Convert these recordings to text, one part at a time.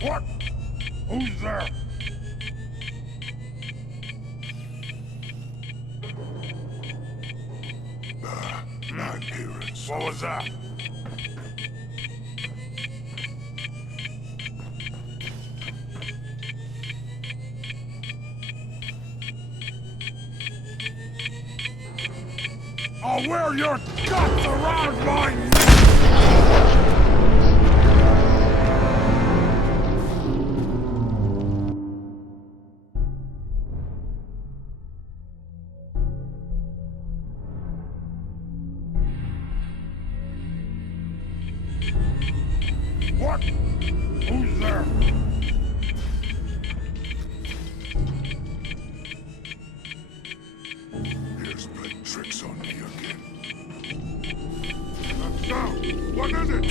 What? Who's there? My appearance. What was that? I'll wear your guts around my neck! What? Who's there? Here's playing tricks on me again. Let's go! What is it?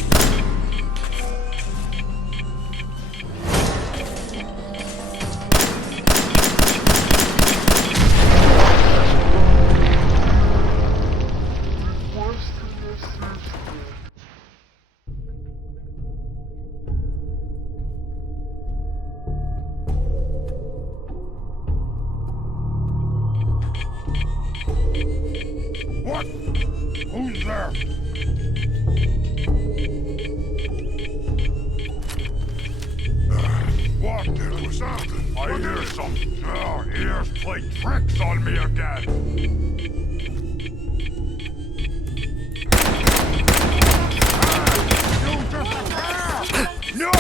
What? Who's there? What? There was something. I hear some ears play tricks on me again. You disappear! No!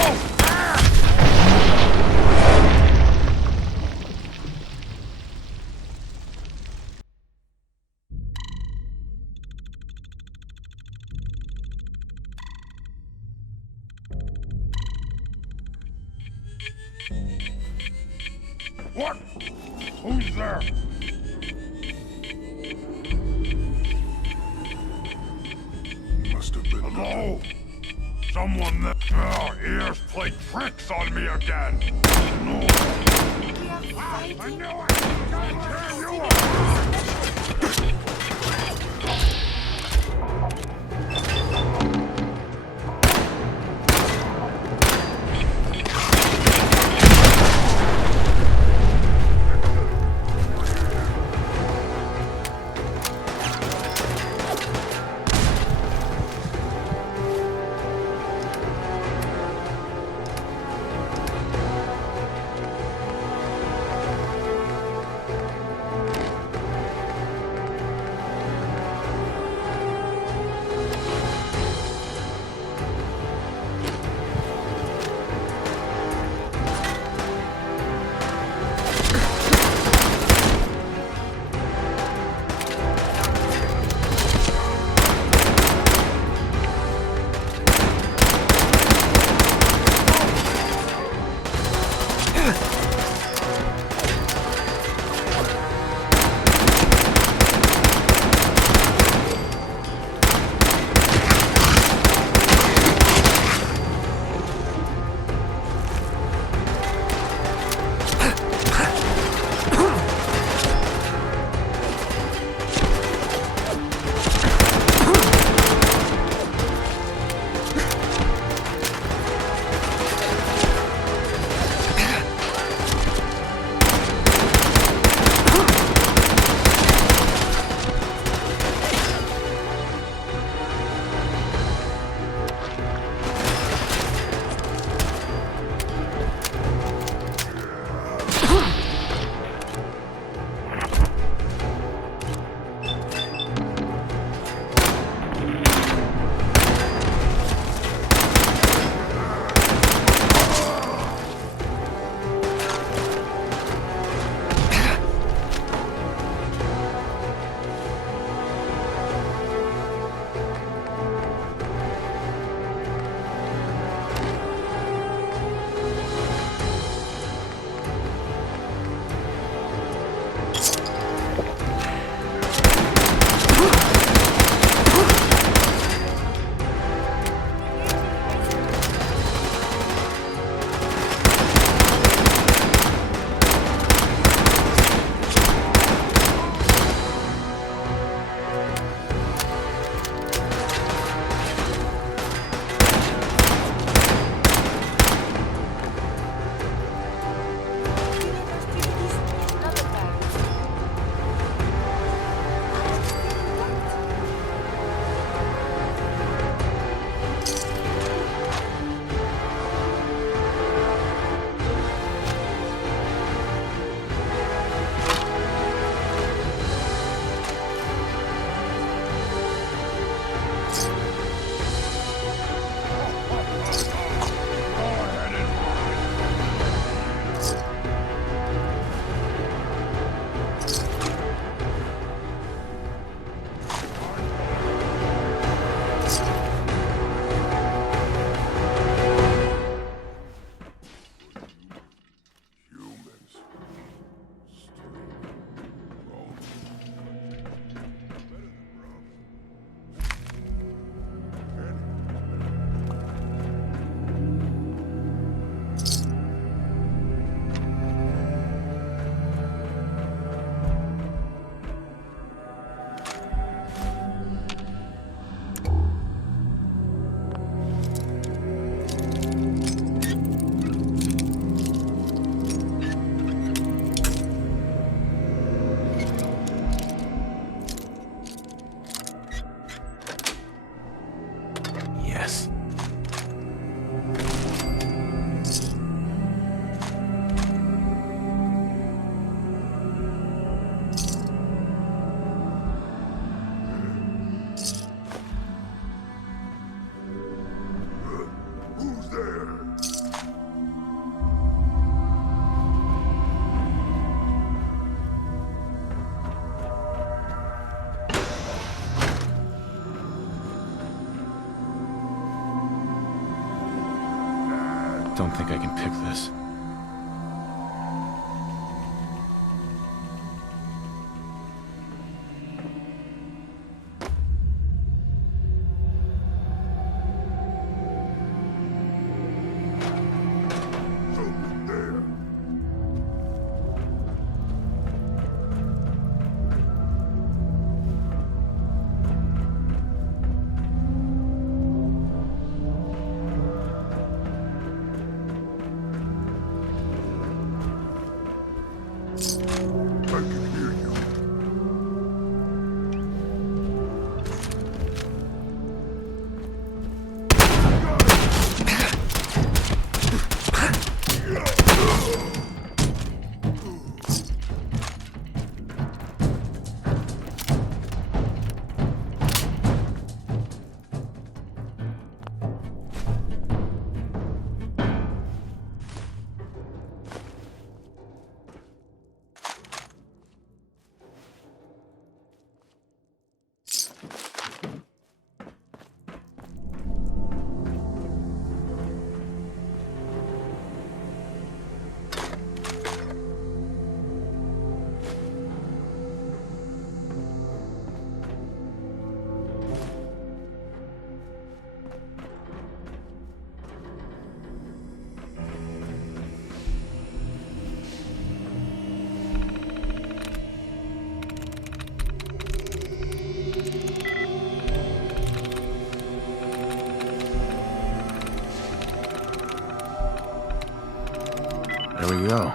What? Who's there? Must have been. Hello? Someone that ears play tricks on me again. No. I knew it! Can't hear you! Don't think I can pick this. Someone there. I can hear you. There we go.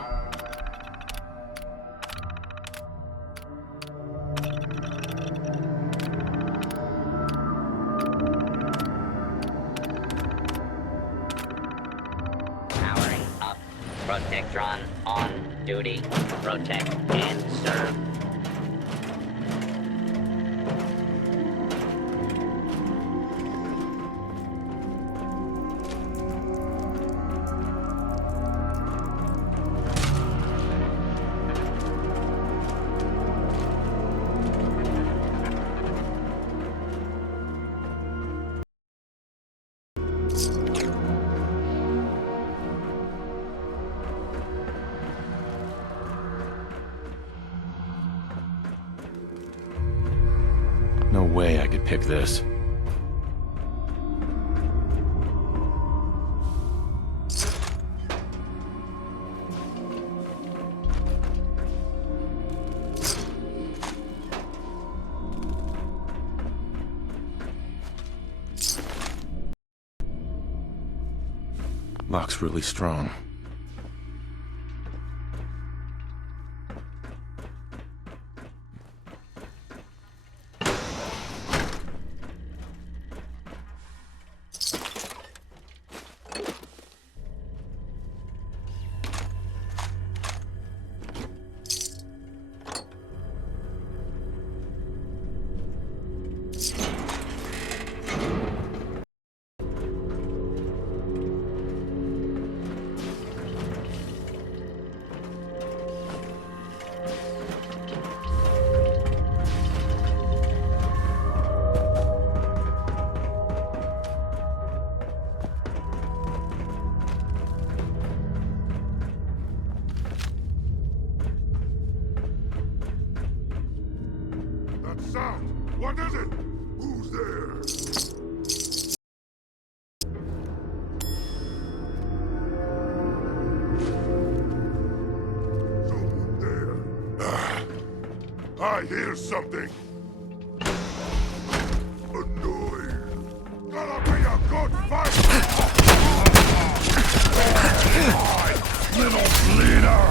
Powering up. Protectron on duty. Protect and serve. No way I could pick this. Lock's really strong. That sound! What is it? Who's there? Someone there. I hear something. A noise. Gonna be a good fight! Little bleeder!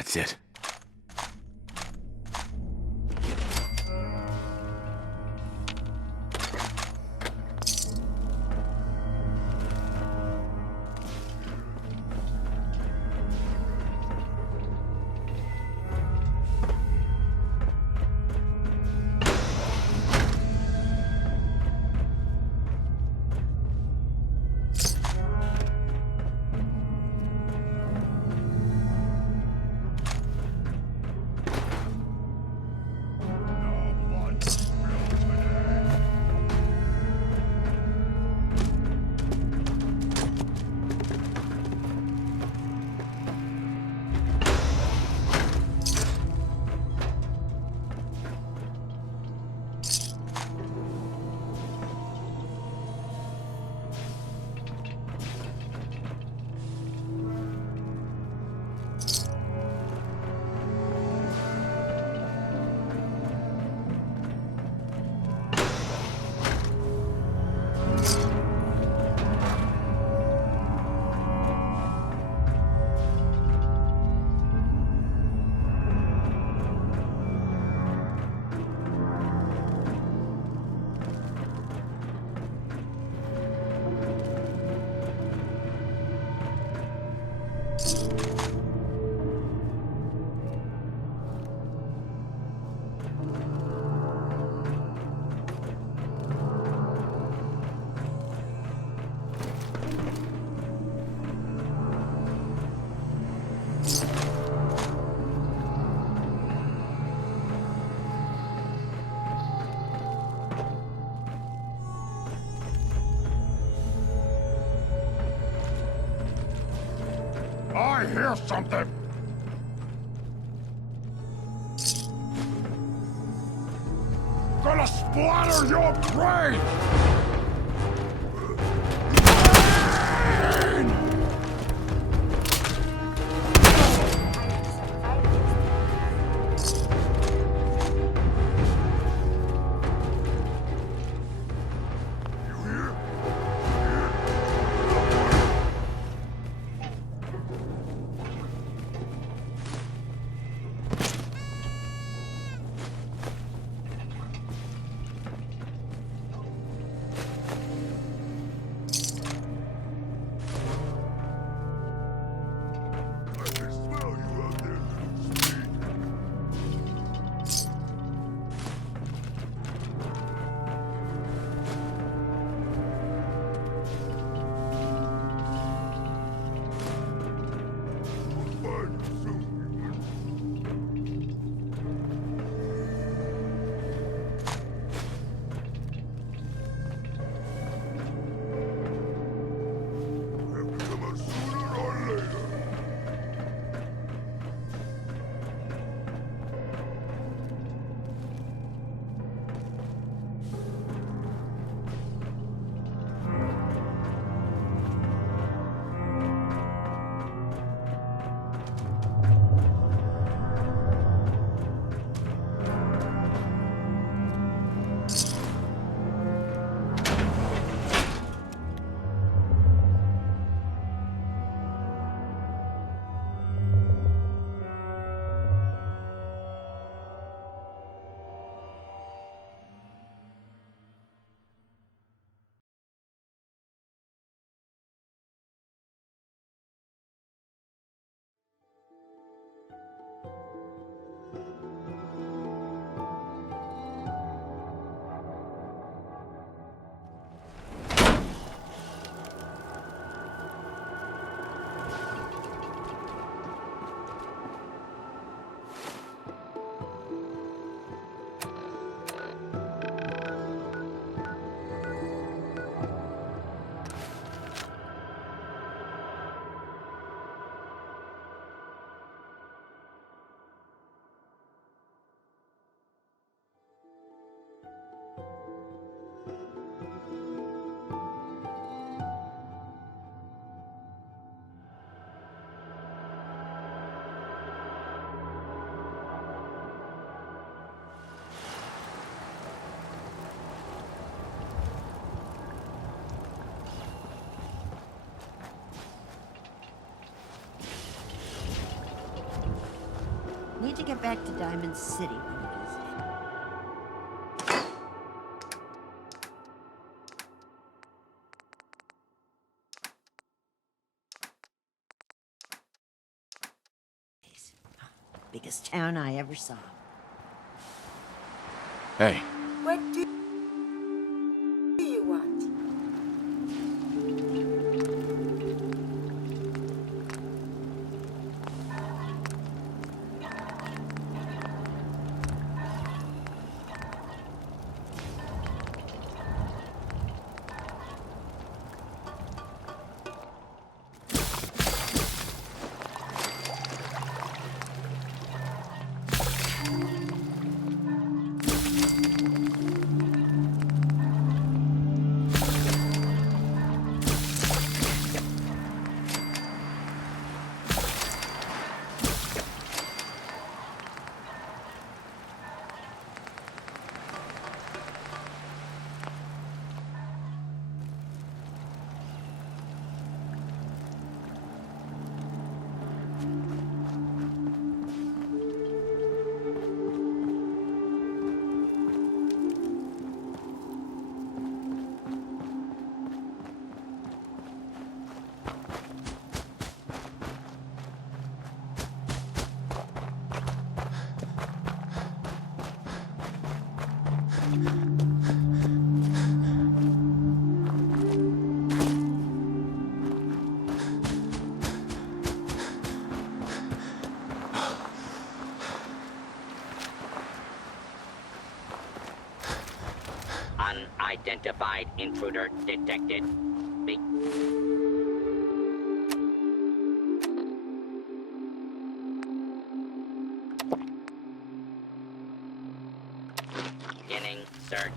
That's it. I hear something! Gonna splatter your brain! Need to get back to Diamond City when you visit. Biggest town I ever saw. Hey, What do you want? Unidentified intruder detected. Beginning search.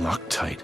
locked tight.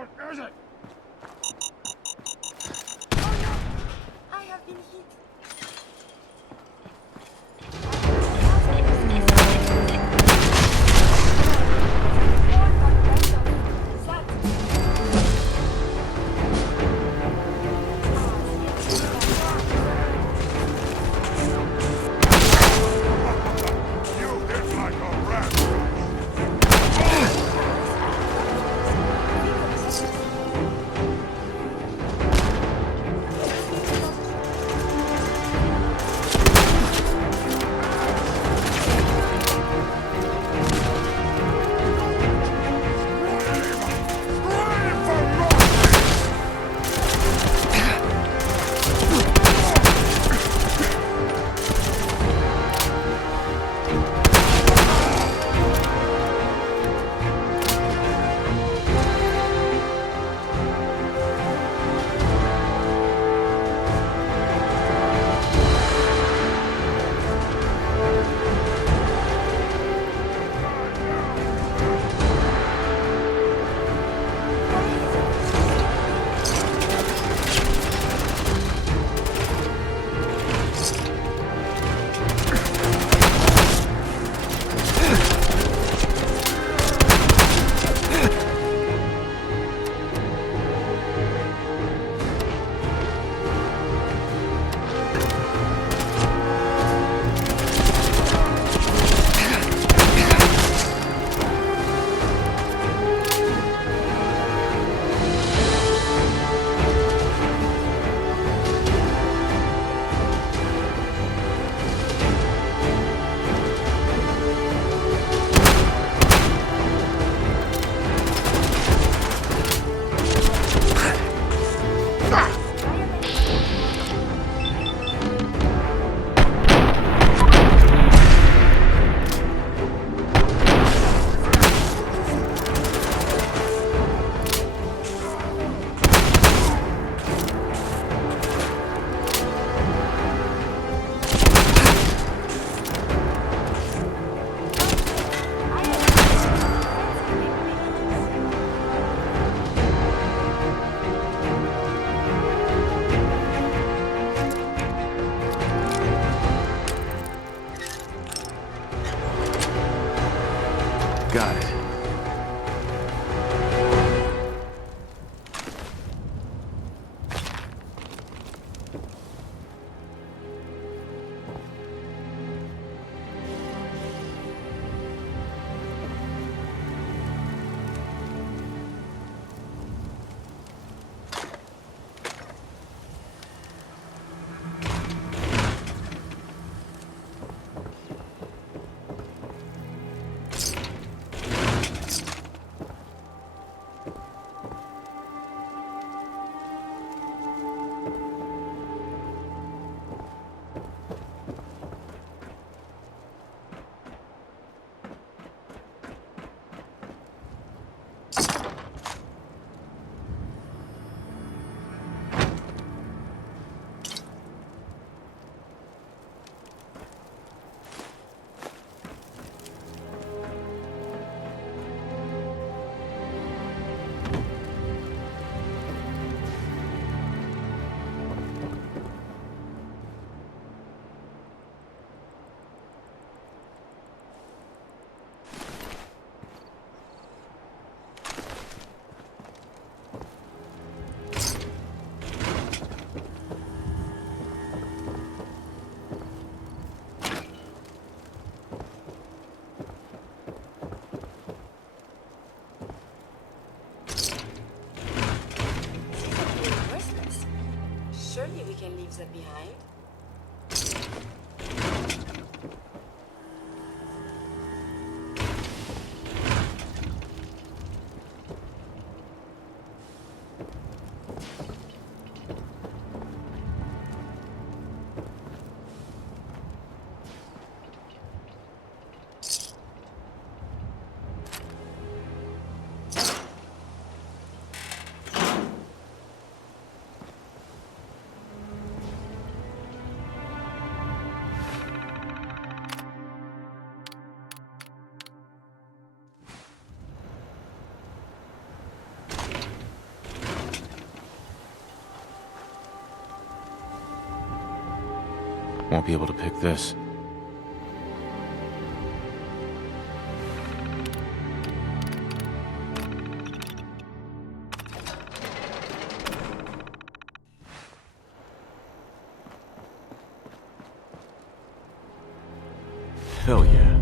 What is it? I have been hit. You hit like a rat! Got it. won't be able to pick this. Hell yeah.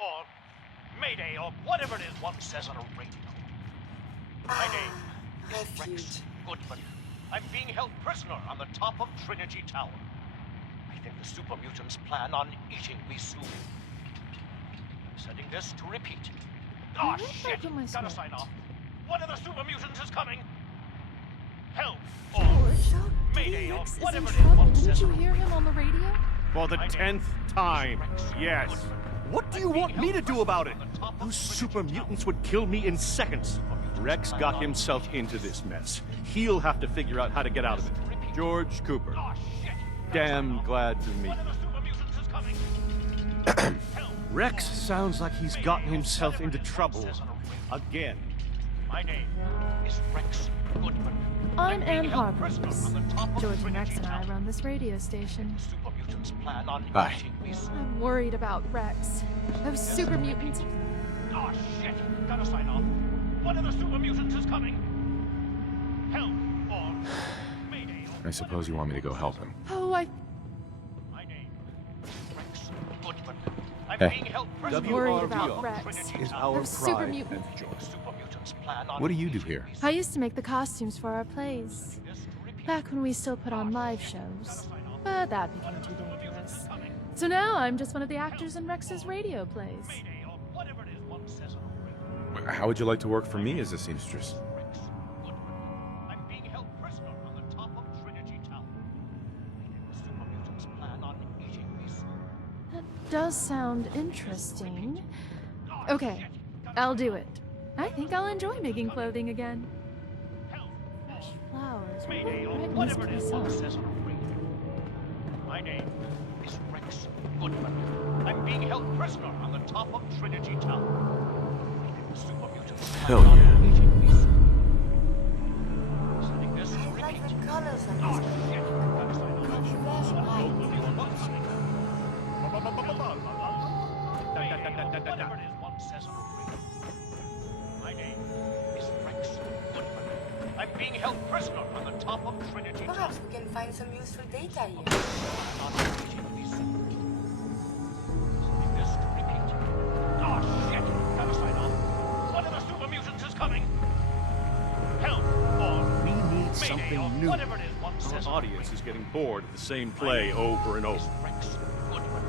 Or Mayday, or whatever it is one says on a radio. My name is Rex Goodman. I'm being held prisoner on the top of Trinity Tower. I think the super mutants plan on eating me soon. I'm setting this to repeat. Oh, shit! Gotta sign off. One of the super mutants is coming. Help! Or Mayday, or whatever it is one says. Didn't you hear him on the radio? For the 10th time, yes. What do you want me to do about it? Those super mutants would kill me in seconds. Rex got himself into this mess. He'll have to figure out how to get out of it. George Cooper. Damn glad to meet you. Rex sounds like he's gotten himself into trouble again. My name is Rex Goodman. I'm Ann Hargreaves. George and Rex and I run this radio station. Super mutants plan on Hi. eating me soon. I'm worried about Rex. Those super mutants. Oh, shit! Gotta sign off. One of the super mutants is coming. Help! Or Mayday. I suppose you want me to go help him. Oh, My name is Rex Goodman. I'm Hey. being held prisoner. worried about Rex. Is our Those super pride mutants. and joy. Super mutants plan on What do you do here? I used to make the costumes for our plays. Back when we still put on live shows. But that became too dangerous. So now I'm just one of the actors in Rex's radio plays. Mayday, or whatever it is one says on a radio. How would you like to work for me as a seamstress? Rex Goodman. I'm being held prisoner on the top of Trinity Tower. The super mutants plan on eating me soon. That does sound interesting. Okay, I'll do it. I think I'll enjoy making clothing again. Fresh flowers. Mayday, or Right in whatever it this is one place. says on a radio. My name is Rex Goodman. I'm being held prisoner on the top of Trinity Tower. The super mutants Hell plan on yeah. eating me soon. Setting this to I like repeat. the colors on Oh, this. shit! Gotta sign off. Can you flash light? Whatever it is one says on a radio. My name is Rex Goodman. I'm being held prisoner on the top of Trinity Tower. Perhaps we can find some useful data here. Oh shit! Gotta sign off. One of the super mutants is coming. Help or We need Mayday or something new. whatever it is one says. Our audience is getting bored of the same play over and over. Rex Goodman.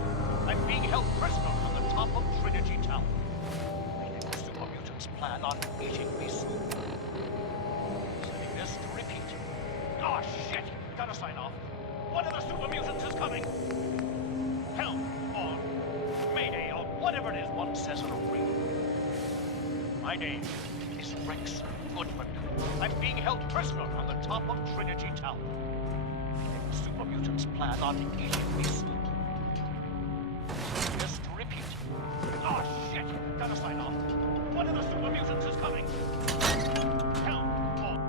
I'm being held prisoner on the top of Trinity Tower. The super mutants plan on eating me soon. Setting this to repeat. Oh shit! Gotta sign off. One of the super mutants is coming. Help or Mayday or whatever it is one says on a radio. My name is Rex Goodman. I'm being held prisoner on the top of Trinity Tower. The super mutants plan on eating me soon. Just to repeat. Oh shit! Gotta sign off. One of the super mutants is coming. Help or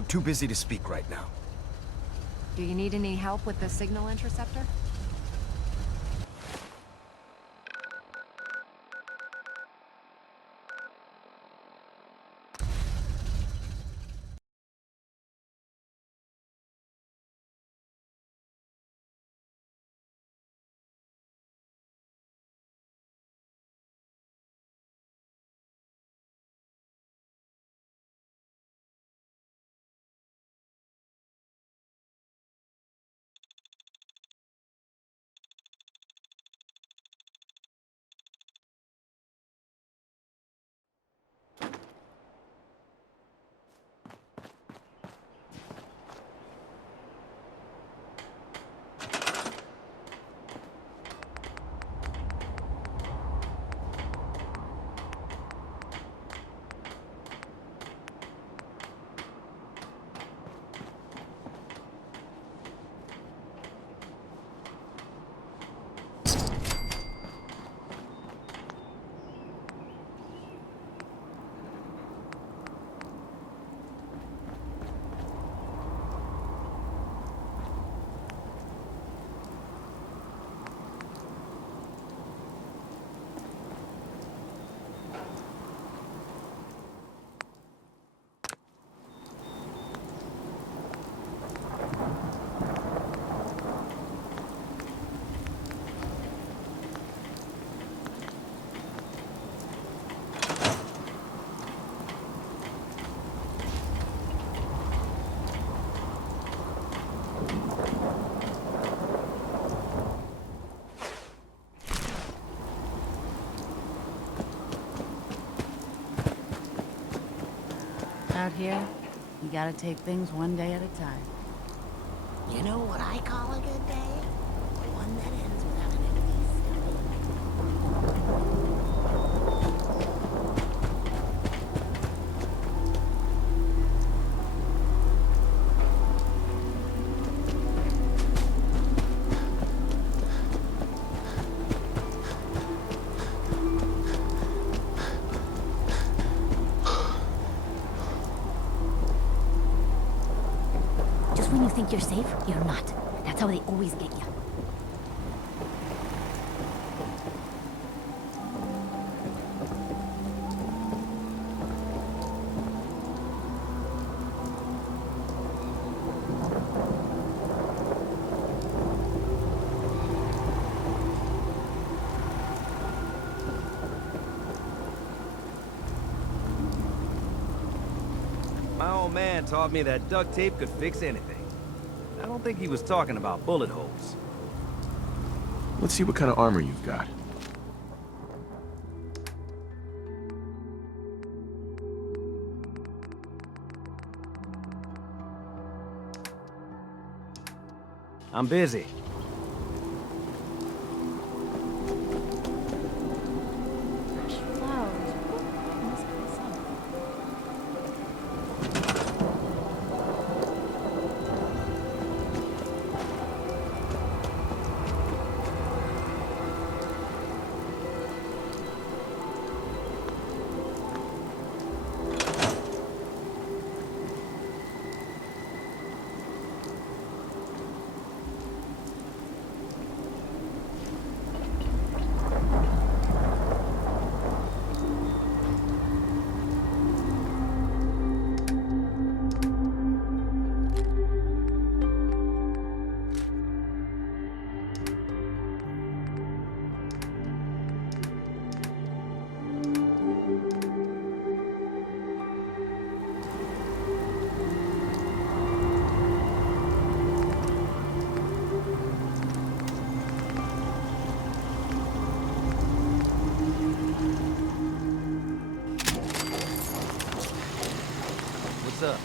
I'm too busy to speak right now. Do you need any help with the signal interceptor? Out here, you gotta take things one day at a time. You know what I call a good day? One that ends without an enemy Just when you think you're safe, you're not. That's how they always get you. old man taught me that duct tape could fix anything. I don't think he was talking about bullet holes. Let's see what kind of armor you've got. I'm busy. Flowers. Must be some. What's up?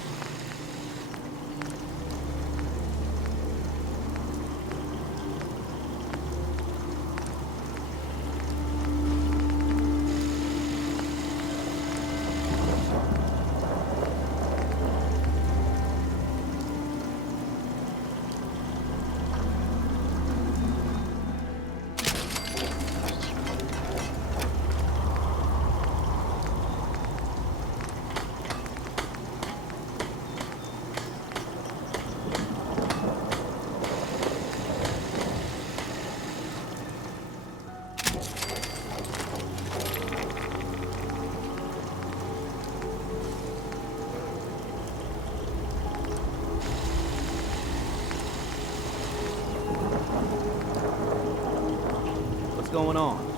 What's going on?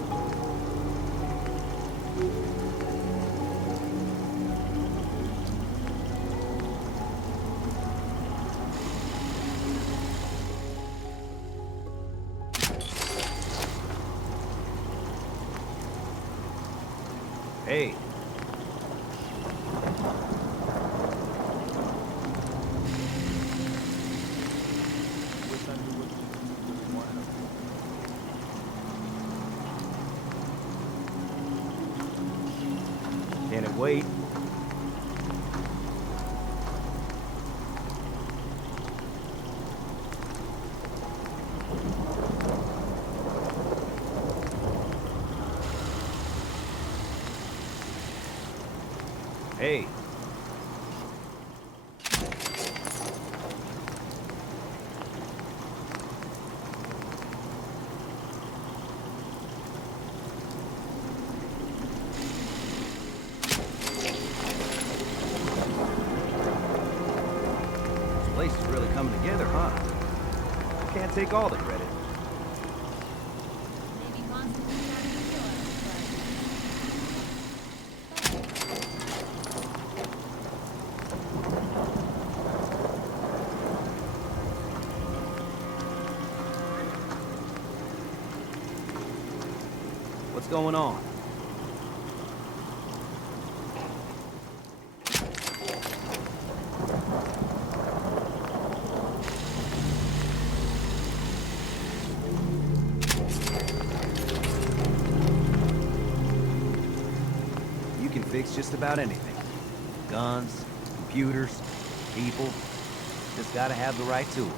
Hey. Can it wait? Hey. This place is really coming together, huh? I can't take all the credit. What's going on? You can fix just about anything. Guns, computers, people. Just gotta have the right tools.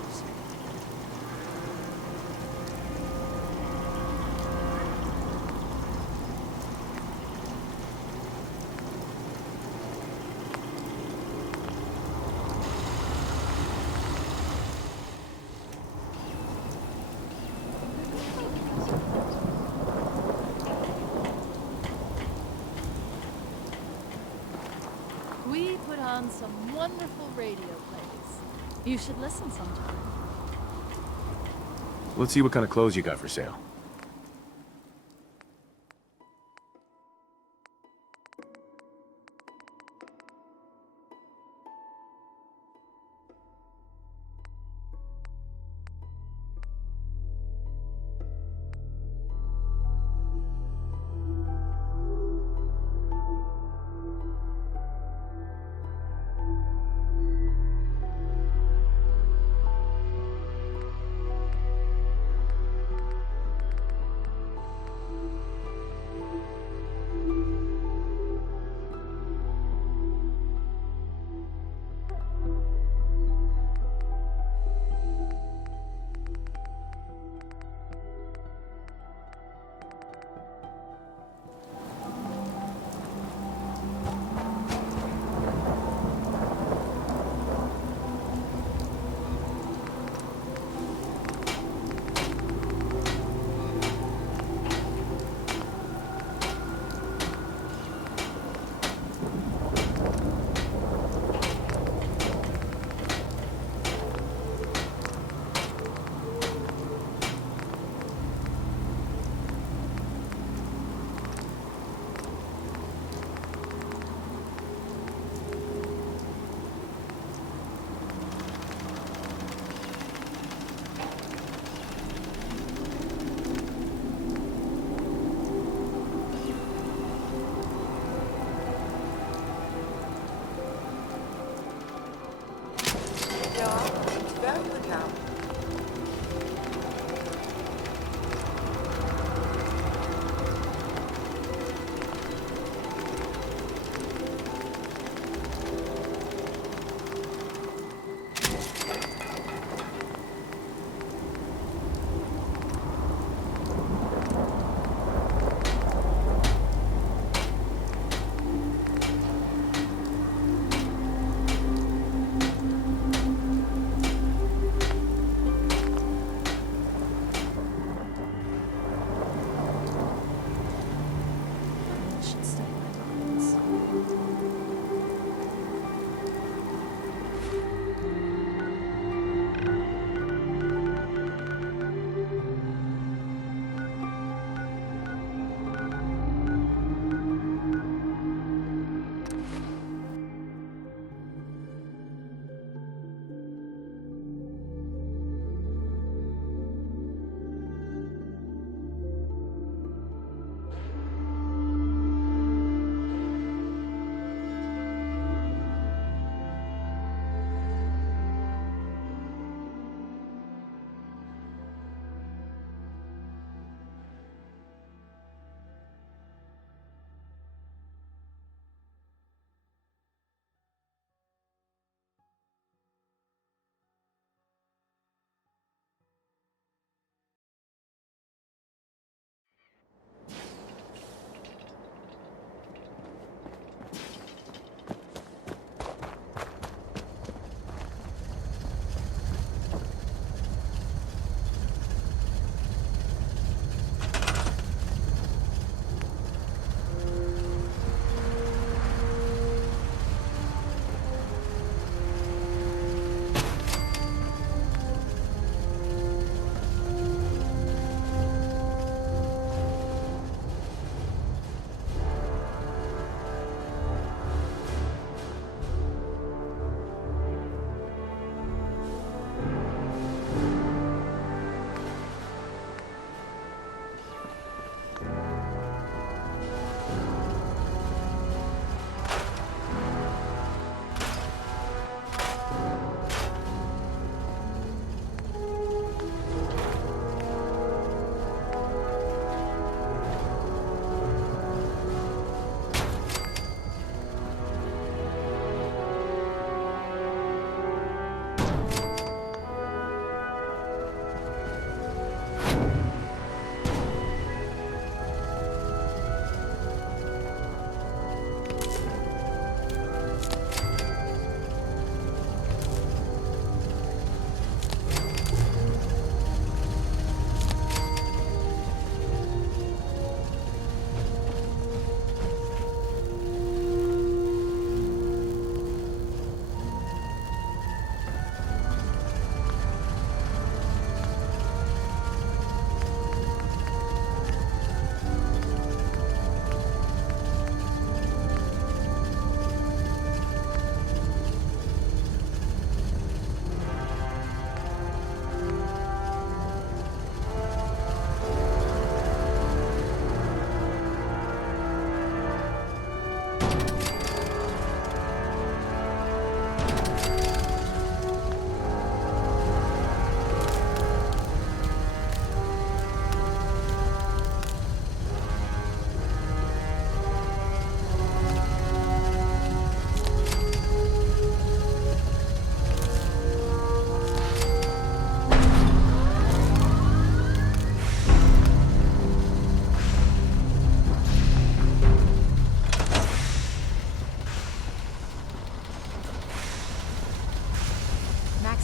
We put on some wonderful radio plays. You should listen sometime. Let's see what kind of clothes you got for sale.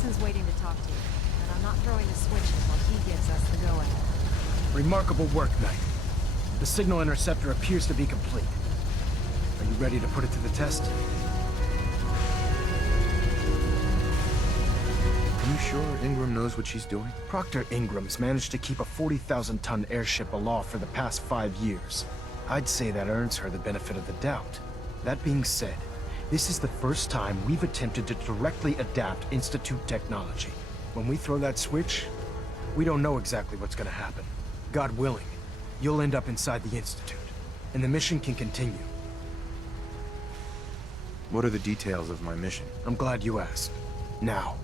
Madison's waiting to talk to you, and I'm not throwing the switch until he gives us the go-ahead. Remarkable work, Knight. The signal interceptor appears to be complete. Are you ready to put it to the test? Are you sure Ingram knows what she's doing? Proctor Ingram's managed to keep a 40,000-ton airship aloft for the past 5 years. I'd say that earns her the benefit of the doubt. That being said, this is the first time we've attempted to directly adapt Institute technology. When we throw that switch, we don't know exactly what's gonna happen. God willing, you'll end up inside the Institute, and the mission can continue. What are the details of my mission? I'm glad you asked. Now,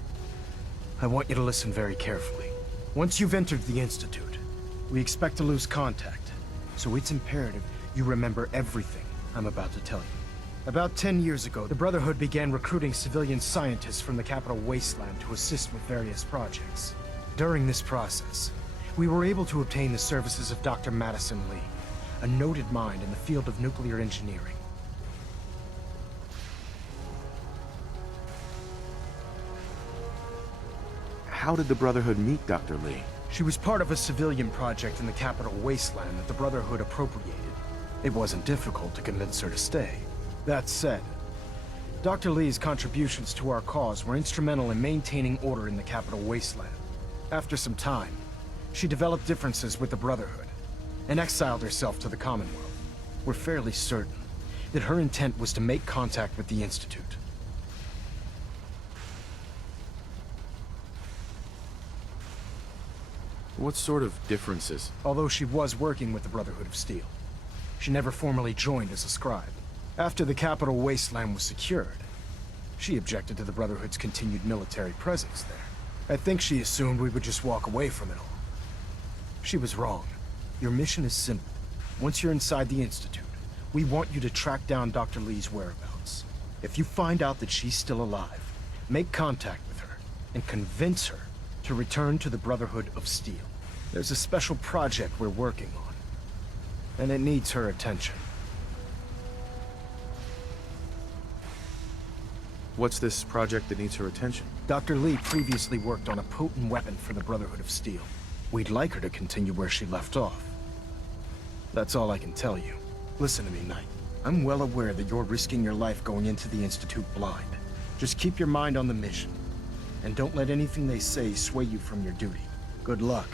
I want you to listen very carefully. Once you've entered the Institute, we expect to lose contact, so it's imperative you remember everything I'm about to tell you. About 10 years ago, the Brotherhood began recruiting civilian scientists from the Capital Wasteland to assist with various projects. During this process, we were able to obtain the services of Dr. Madison Lee, a noted mind in the field of nuclear engineering. How did the Brotherhood meet Dr. Lee? She was part of a civilian project in the Capital Wasteland that the Brotherhood appropriated. It wasn't difficult to convince her to stay. That said, Dr. Lee's contributions to our cause were instrumental in maintaining order in the Capital Wasteland. After some time, she developed differences with the Brotherhood and exiled herself to the Commonwealth. We're fairly certain that her intent was to make contact with the Institute. What sort of differences? Although she was working with the Brotherhood of Steel, she never formally joined as a scribe. After the Capital Wasteland was secured, she objected to the Brotherhood's continued military presence there. I think she assumed we would just walk away from it all. She was wrong. Your mission is simple. Once you're inside the Institute, we want you to track down Dr. Lee's whereabouts. If you find out that she's still alive, make contact with her and convince her to return to the Brotherhood of Steel. There's a special project we're working on, and it needs her attention. What's this project that needs her attention? Dr. Lee previously worked on a potent weapon for the Brotherhood of Steel. We'd like her to continue where she left off. That's all I can tell you. Listen to me, Knight. I'm well aware that you're risking your life going into the Institute blind. Just keep your mind on the mission, and don't let anything they say sway you from your duty. Good luck.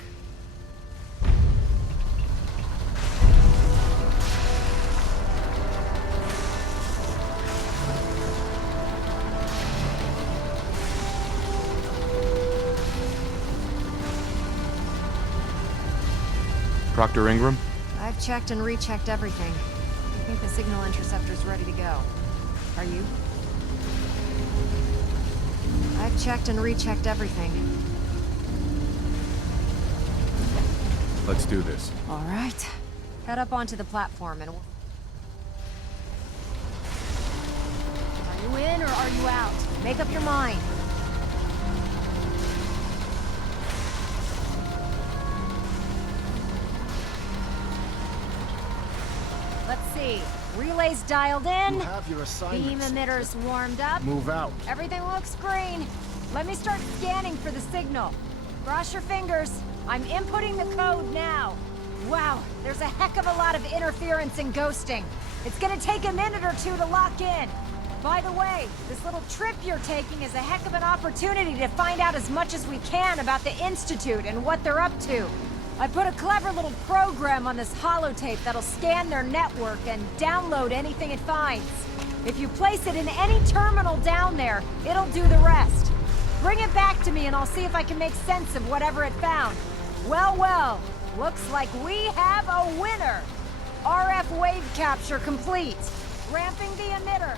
Proctor Ingram? I've checked and rechecked everything. I think the signal interceptor's ready to go. Are you? I've checked and rechecked everything. Let's do this. All right. Head up onto the platform and we'll... Are you in or are you out? Make up your mind. Let's see. Relays dialed in. You have your Beam assignments. emitters warmed up. Move out. Everything looks green. Let me start scanning for the signal. Cross your fingers. I'm inputting the code now. Wow, there's a heck of a lot of interference and ghosting. It's gonna take a minute or two to lock in. By the way, this little trip you're taking is a heck of an opportunity to find out as much as we can about the Institute and what they're up to. I put a clever little program on this holotape that'll scan their network and download anything it finds. If you place it in any terminal down there, it'll do the rest. Bring it back to me and I'll see if I can make sense of whatever it found. Well, well, looks like we have a winner. RF wave capture complete. Ramping the emitter.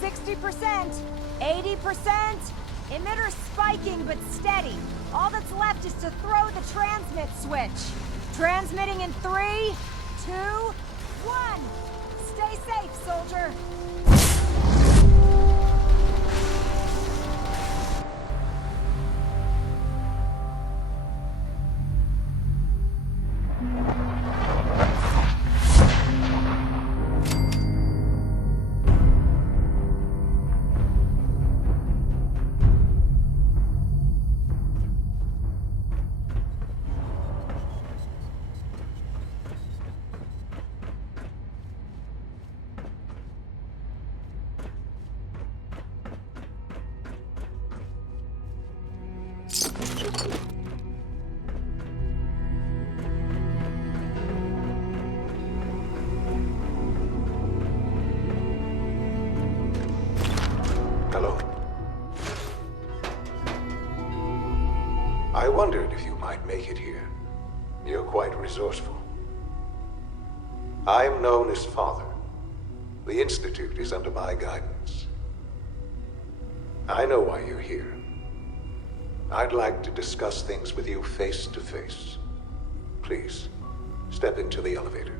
60%, 80%. Emitter spiking but steady. All that's left is to throw the transmit switch. Transmitting in 3, 2, 1. Stay safe, soldier. Hello. I wondered if you might make it here. You're quite resourceful. I am known as Father. The Institute is under my guidance. I know why you're here. I'd like to discuss things with you face to face. Please, step into the elevator.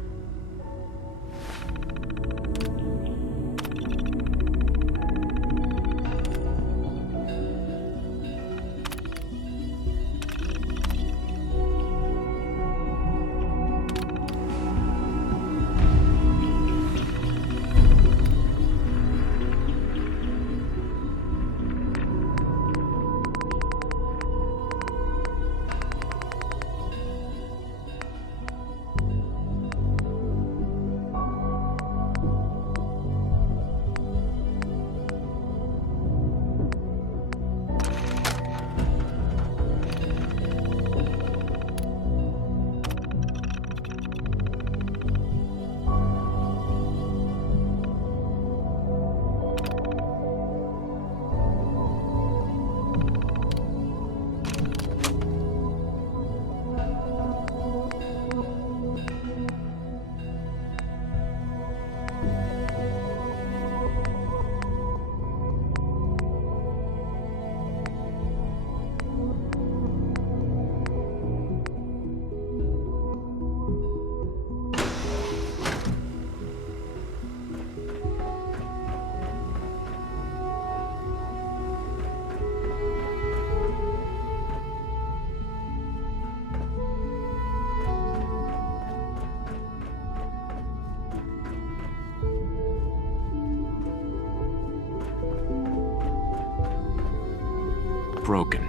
Broken.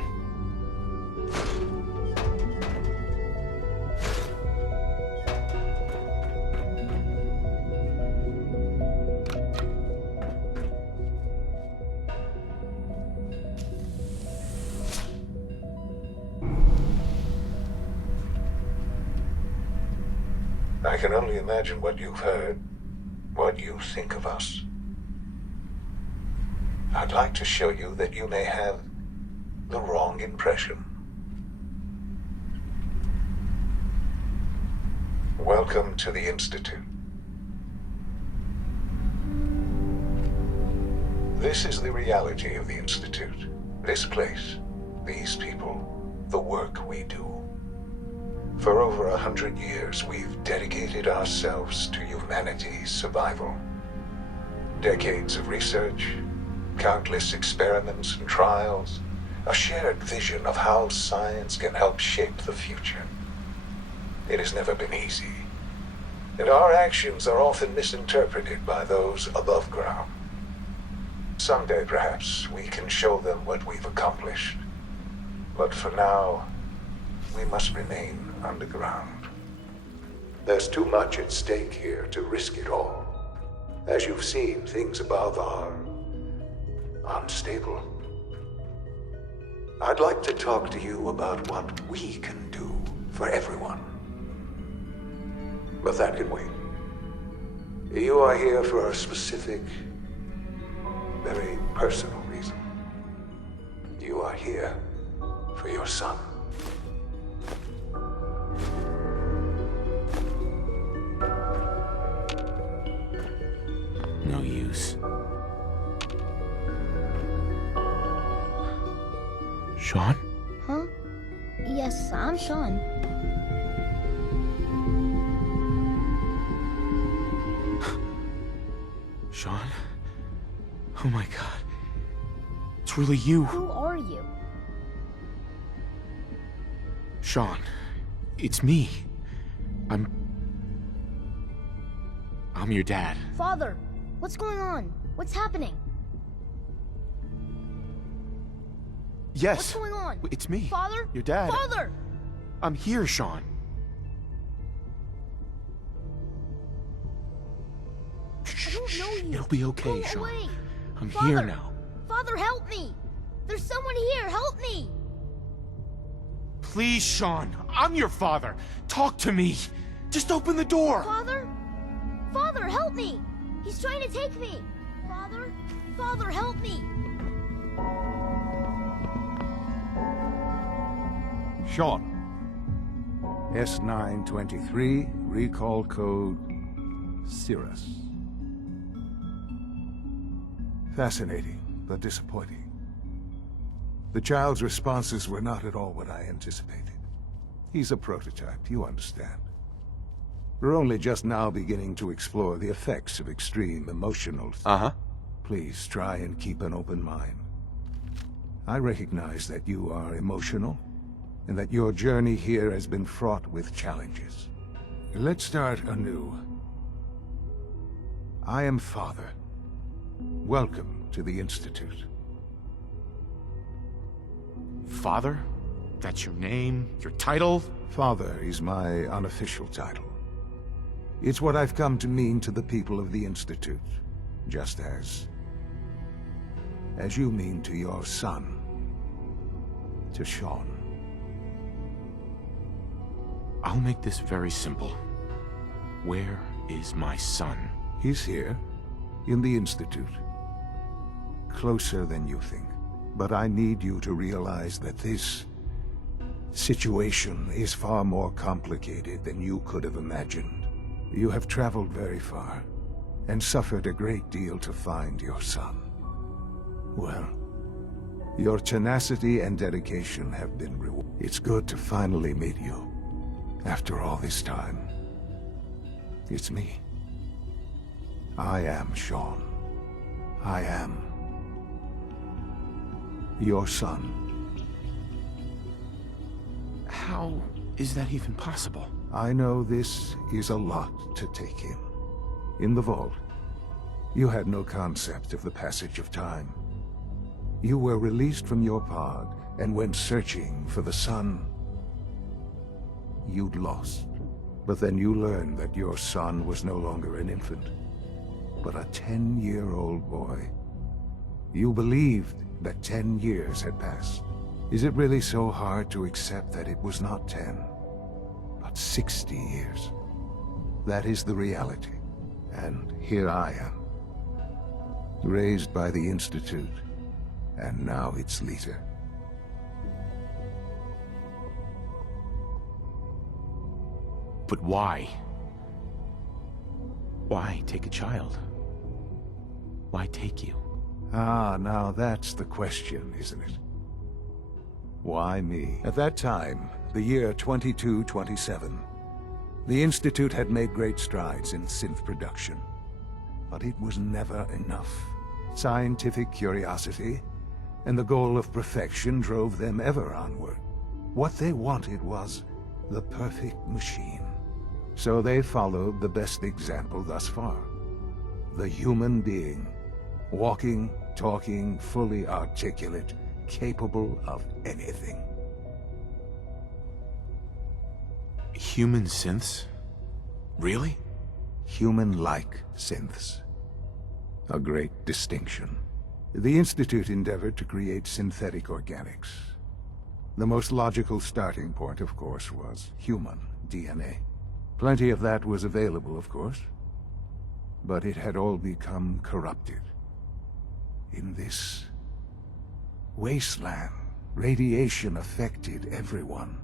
I can only imagine what you've heard, what you think of us. I'd like to show you that you may have the wrong impression. Welcome to the Institute. This is the reality of the Institute. This place, these people, the work we do. For over 100 years, we've dedicated ourselves to humanity's survival. Decades of research, countless experiments and trials, a shared vision of how science can help shape the future. It has never been easy, and our actions are often misinterpreted by those above ground. Someday, perhaps, we can show them what we've accomplished. But for now, we must remain underground. There's too much at stake here to risk it all. As you've seen, things above are unstable. I'd like to talk to you about what we can do for everyone. But that can wait. You are here for a specific, very personal reason. You are here for your son. No use. Sean? Huh? Yes, I'm Sean. Sean? Oh my god. It's really you. Who are you? Sean, it's me. I'm your dad. Father, what's going on? What's happening? Yes. What's going on? It's me. Father? Your dad. Father! I'm here, Sean. I don't know you. It'll be okay, Go Sean. away. I'm Father, here now. Father, help me! There's someone here, help me! Please, Sean. I'm your father. Talk to me. Just open the door. Father? Father, help me! He's trying to take me! Father? Father, help me! Sean. S923, recall code Cirrus. Fascinating, but disappointing. The child's responses were not at all what I anticipated. He's a prototype, you understand. We're only just now beginning to explore the effects of extreme emotional... Please try and keep an open mind. I recognize that you are emotional, and that your journey here has been fraught with challenges. Let's start anew. I am Father. Welcome to the Institute. Father? That's your name? Your title? Father is my unofficial title. It's what I've come to mean to the people of the Institute, just as you mean to your son, to Sean. I'll make this very simple. Where is my son? He's here, in the Institute. Closer than you think. But I need you to realize that this situation is far more complicated than you could have imagined. You have traveled very far, and suffered a great deal to find your son. Well, your tenacity and dedication have been rewarded. It's good to finally meet you. After all this time, it's me. I am Sean. I am your son. How is that even possible? I know this is a lot to take in. In the vault, you had no concept of the passage of time. You were released from your pod and went searching for the son you'd lost. But then you learned that your son was no longer an infant, but a 10-year-old boy. You believed that 10 years had passed. Is it really so hard to accept that it was not 10, but 60 years? That is the reality. And here I am, raised by the Institute, and now its leader. But why? Why take a child? Why take you? Ah, now that's the question, isn't it? Why me? At that time, the year 2227, the Institute had made great strides in synth production. But it was never enough. Scientific curiosity and the goal of perfection drove them ever onward. What they wanted was the perfect machine. So they followed the best example thus far. The human being. Walking, talking, fully articulate, capable of anything. Human synths? Really? Human-like synths. A great distinction. The Institute endeavored to create synthetic organics. The most logical starting point, of course, was human DNA. Plenty of that was available, of course. But it had all become corrupted. In this wasteland, radiation affected everyone.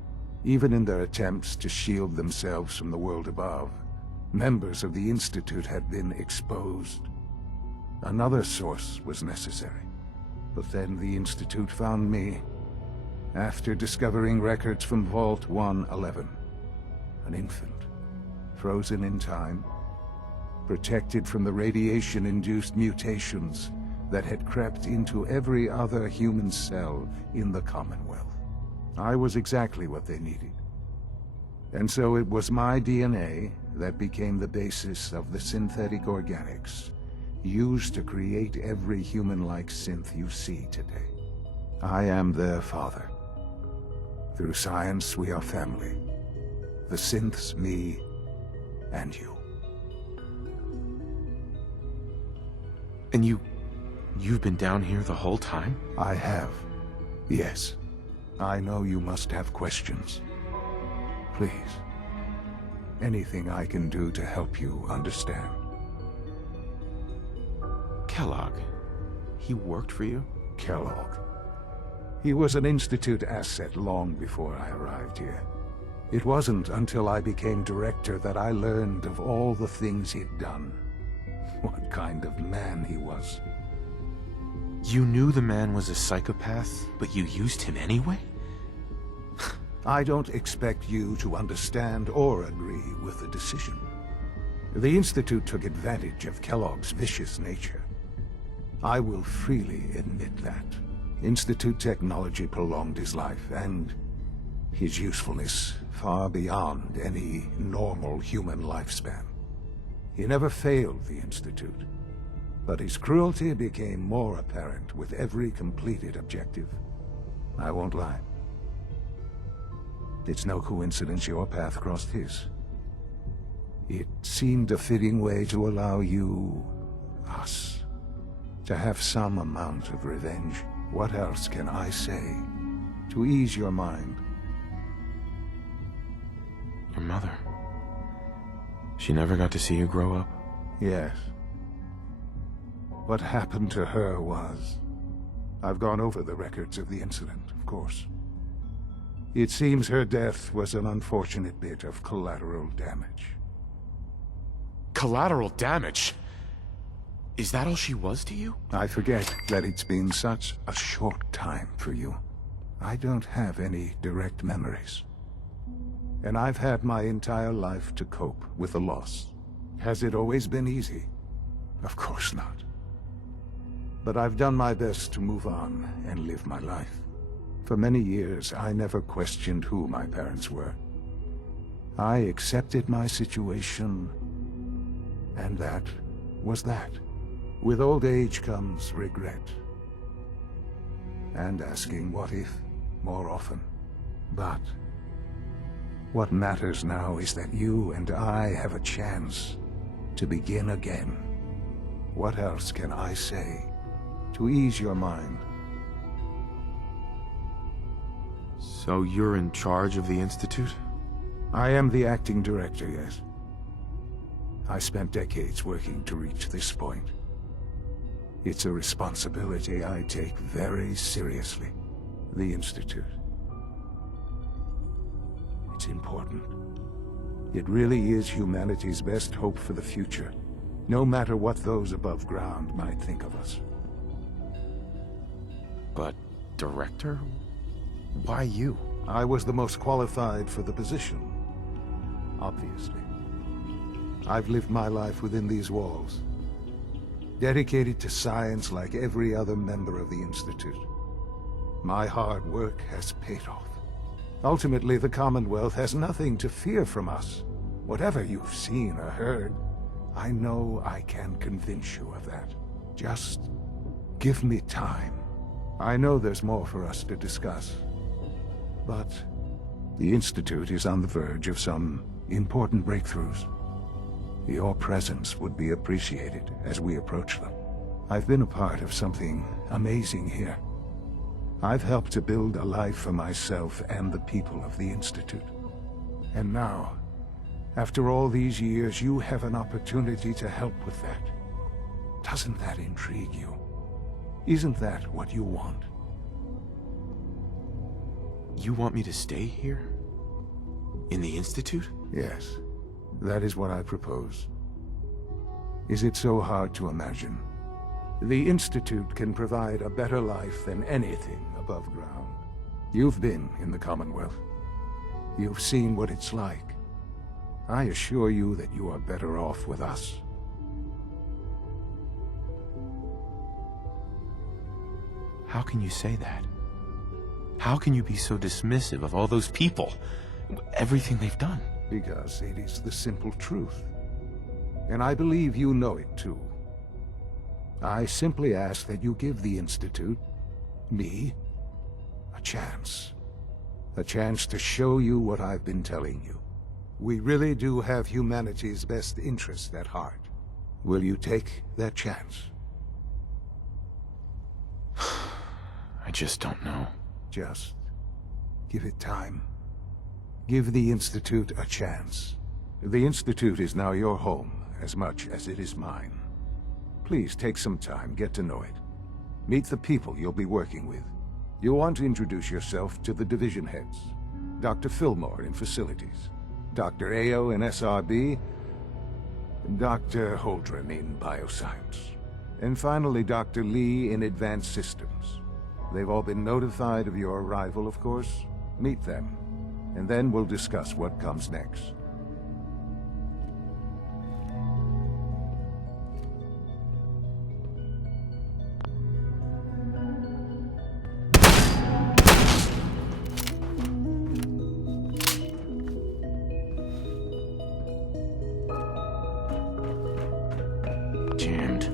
Even in their attempts to shield themselves from the world above, members of the Institute had been exposed. Another source was necessary. But then the Institute found me, after discovering records from Vault 111. An infant, frozen in time, protected from the radiation-induced mutations that had crept into every other human cell in the Commonwealth. I was exactly what they needed. And so it was my DNA that became the basis of the synthetic organics used to create every human-like synth you see today. I am their father. Through science, we are family. The synths, me, and you. And you've been down here the whole time? I have. Yes. I know you must have questions. Please. Anything I can do to help you understand. Kellogg, he worked for you? Kellogg. He was an Institute asset long before I arrived here. It wasn't until I became director that I learned of all the things he'd done. What kind of man he was. You knew the man was a psychopath, but you used him anyway? I don't expect you to understand or agree with the decision. The Institute took advantage of Kellogg's vicious nature. I will freely admit that. Institute technology prolonged his life, and his usefulness far beyond any normal human lifespan. He never failed the Institute, but his cruelty became more apparent with every completed objective. I won't lie. It's no coincidence your path crossed his. It seemed a fitting way to allow you, us, to have some amount of revenge. What else can I say to ease your mind? Your mother. She never got to see you grow up? Yes. What happened to her was... I've gone over the records of the incident, of course. It seems her death was an unfortunate bit of collateral damage. Collateral damage? Is that all she was to you? I forget that it's been such a short time for you. I don't have any direct memories. And I've had my entire life to cope with the loss. Has it always been easy? Of course not. But I've done my best to move on and live my life. For many years, I never questioned who my parents were. I accepted my situation, and that was that. With old age comes regret. And asking what if more often. But what matters now is that you and I have a chance to begin again. What else can I say to ease your mind? So you're in charge of the Institute? I am the acting director, yes. I spent decades working to reach this point. It's a responsibility I take very seriously. The Institute. It's important. It really is humanity's best hope for the future, no matter what those above ground might think of us. But, director? Why you? I was the most qualified for the position, obviously. I've lived my life within these walls, dedicated to science like every other member of the Institute. My hard work has paid off. Ultimately, the Commonwealth has nothing to fear from us. Whatever you've seen or heard, I know I can convince you of that. Just give me time. I know there's more for us to discuss. But the Institute is on the verge of some important breakthroughs. Your presence would be appreciated as we approach them. I've been a part of something amazing here. I've helped to build a life for myself and the people of the Institute. And now, after all these years, you have an opportunity to help with that. Doesn't that intrigue you? Isn't that what you want? You want me to stay here? In the Institute? Yes. That is what I propose. Is it so hard to imagine? The Institute can provide a better life than anything above ground. You've been in the Commonwealth. You've seen what it's like. I assure you that you are better off with us. How can you say that? How can you be so dismissive of all those people? Everything they've done? Because it is the simple truth. And I believe you know it too. I simply ask that you give the Institute, me, a chance. A chance to show you what I've been telling you. We really do have humanity's best interest at heart. Will you take that chance? I just don't know. Just give it time. Give the Institute a chance. The Institute is now your home as much as it is mine. Please take some time, get to know it. Meet the people you'll be working with. You'll want to introduce yourself to the division heads. Dr. Fillmore in Facilities, Dr. Ayo in SRB, Dr. Holdren in Bioscience, and finally Dr. Lee in Advanced Systems. They've all been notified of your arrival, of course. Meet them, and then we'll discuss what comes next. Jammed.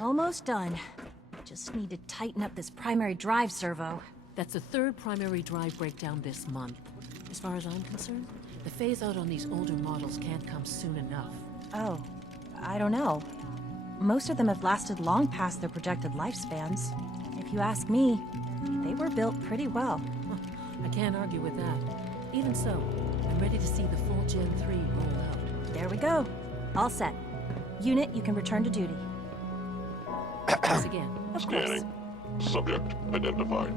Almost done. Just need to tighten up this primary drive servo. That's the third primary drive breakdown this month. As far as I'm concerned, the phase-out on these older models can't come soon enough. Oh, I don't know. Most of them have lasted long past their projected lifespans. If you ask me, they were built pretty well. I can't argue with that. Even so, I'm ready to see the full Gen 3 roll out. There we go. All set. Unit, you can return to duty. Thanks again. Of course. Scanning. Subject identified.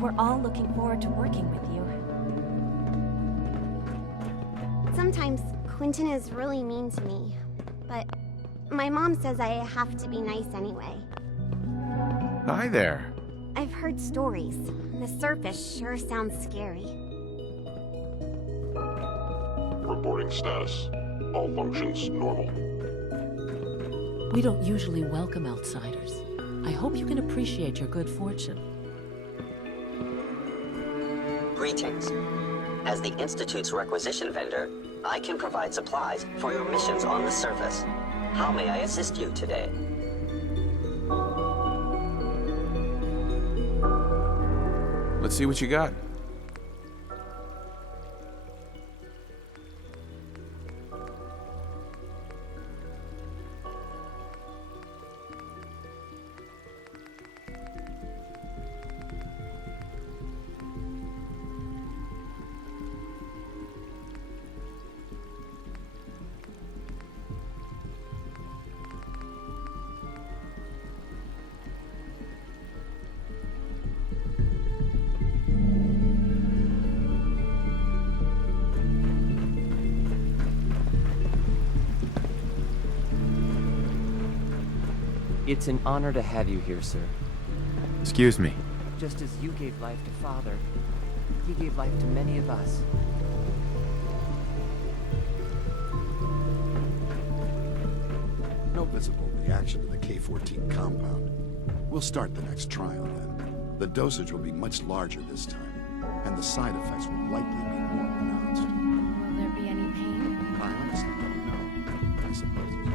We're all looking forward to working with you. Sometimes Quentin is really mean to me, but my mom says I have to be nice anyway. Hi there. I've heard stories. The surface sure sounds scary. Reporting status. All functions normal. We don't usually welcome outsiders. I hope you can appreciate your good fortune. Greetings. As the Institute's requisition vendor, I can provide supplies for your missions on the surface. How may I assist you today? Let's see what you got. It's an honor to have you here, sir. Excuse me. Just as you gave life to Father, he gave life to many of us. No visible reaction to the K-14 compound. We'll start the next trial then. The dosage will be much larger this time, and the side effects will likely be more pronounced. Will there be any pain? I honestly don't know. I suppose it's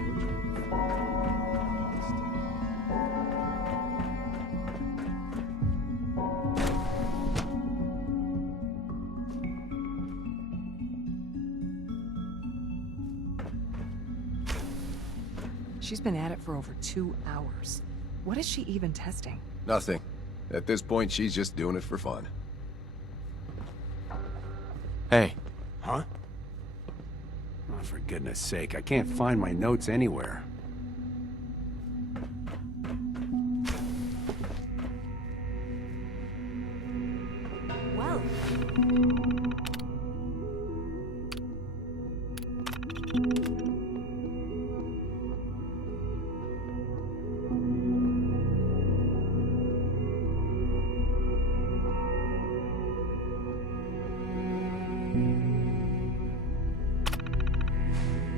She's been at it for over 2 hours. What is she even testing? Nothing. At this point, she's just doing it for fun. Hey. Huh? Oh, for goodness sake, I can't find my notes anywhere. Well.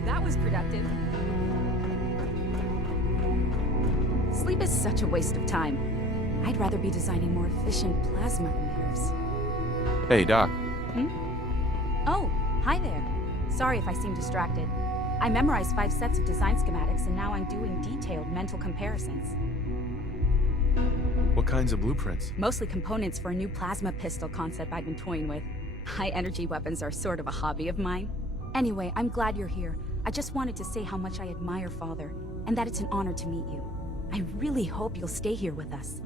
That was productive. Sleep is such a waste of time. I'd rather be designing more efficient plasma emitters. Hey, Doc. Oh, hi there. Sorry if I seem distracted. I memorized 5 sets of design schematics and now I'm doing detailed mental comparisons. What kinds of blueprints? Mostly components for a new plasma pistol concept I've been toying with. High-energy weapons are sort of a hobby of mine. Anyway, I'm glad you're here. I just wanted to say how much I admire Father, and that it's an honor to meet you. I really hope you'll stay here with us.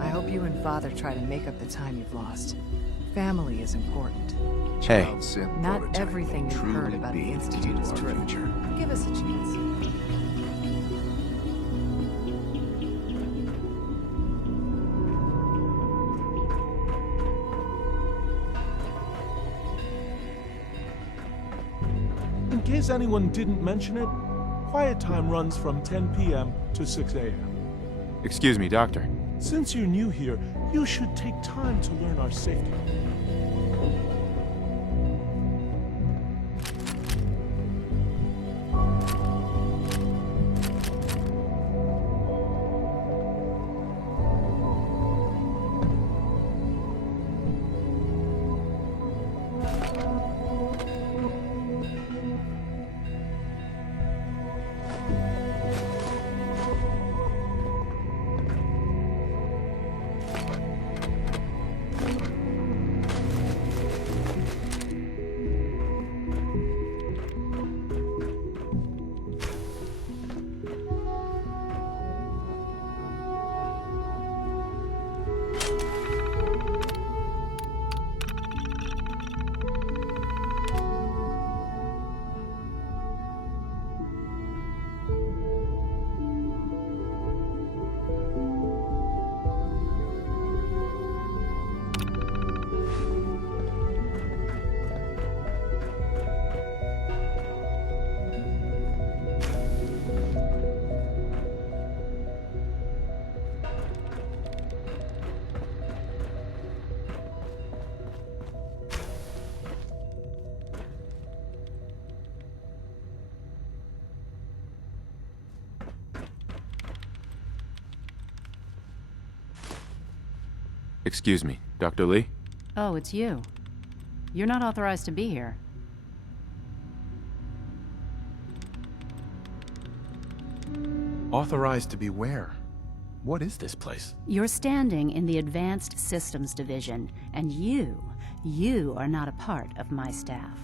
I hope you and Father try to make up the time you've lost. Family is important. Hey. Not everything you've heard about the Institute is true. Give us a chance. In case anyone didn't mention it, quiet time runs from 10 p.m. to 6 a.m. Excuse me, Doctor. Since you're new here, you should take time to learn our safety. Excuse me, Dr. Lee? Oh, it's you. You're not authorized to be here. Authorized to be where? What is this place? You're standing in the Advanced Systems Division, and you are not a part of my staff.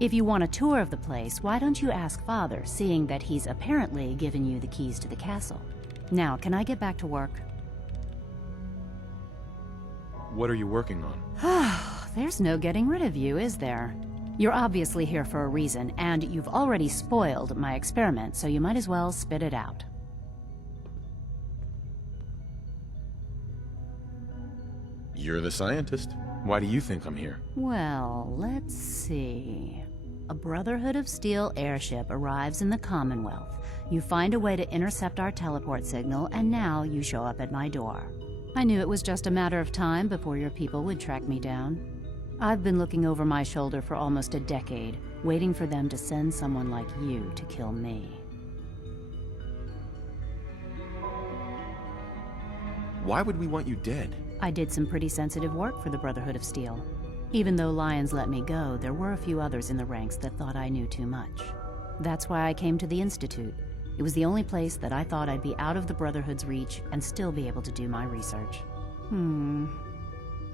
If you want a tour of the place, why don't you ask Father, seeing that he's apparently given you the keys to the castle? Now, can I get back to work? What are you working on? There's no getting rid of you, is there? You're obviously here for a reason, and you've already spoiled my experiment, so you might as well spit it out. You're the scientist. Why do you think I'm here? Well, let's see. A Brotherhood of Steel airship arrives in the Commonwealth. You find a way to intercept our teleport signal, and now you show up at my door. I knew it was just a matter of time before your people would track me down. I've been looking over my shoulder for almost a decade, waiting for them to send someone like you to kill me. Why would we want you dead? I did some pretty sensitive work for the Brotherhood of Steel. Even though Lyons let me go, there were a few others in the ranks that thought I knew too much. That's why I came to the Institute. It was the only place that I thought I'd be out of the Brotherhood's reach and still be able to do my research.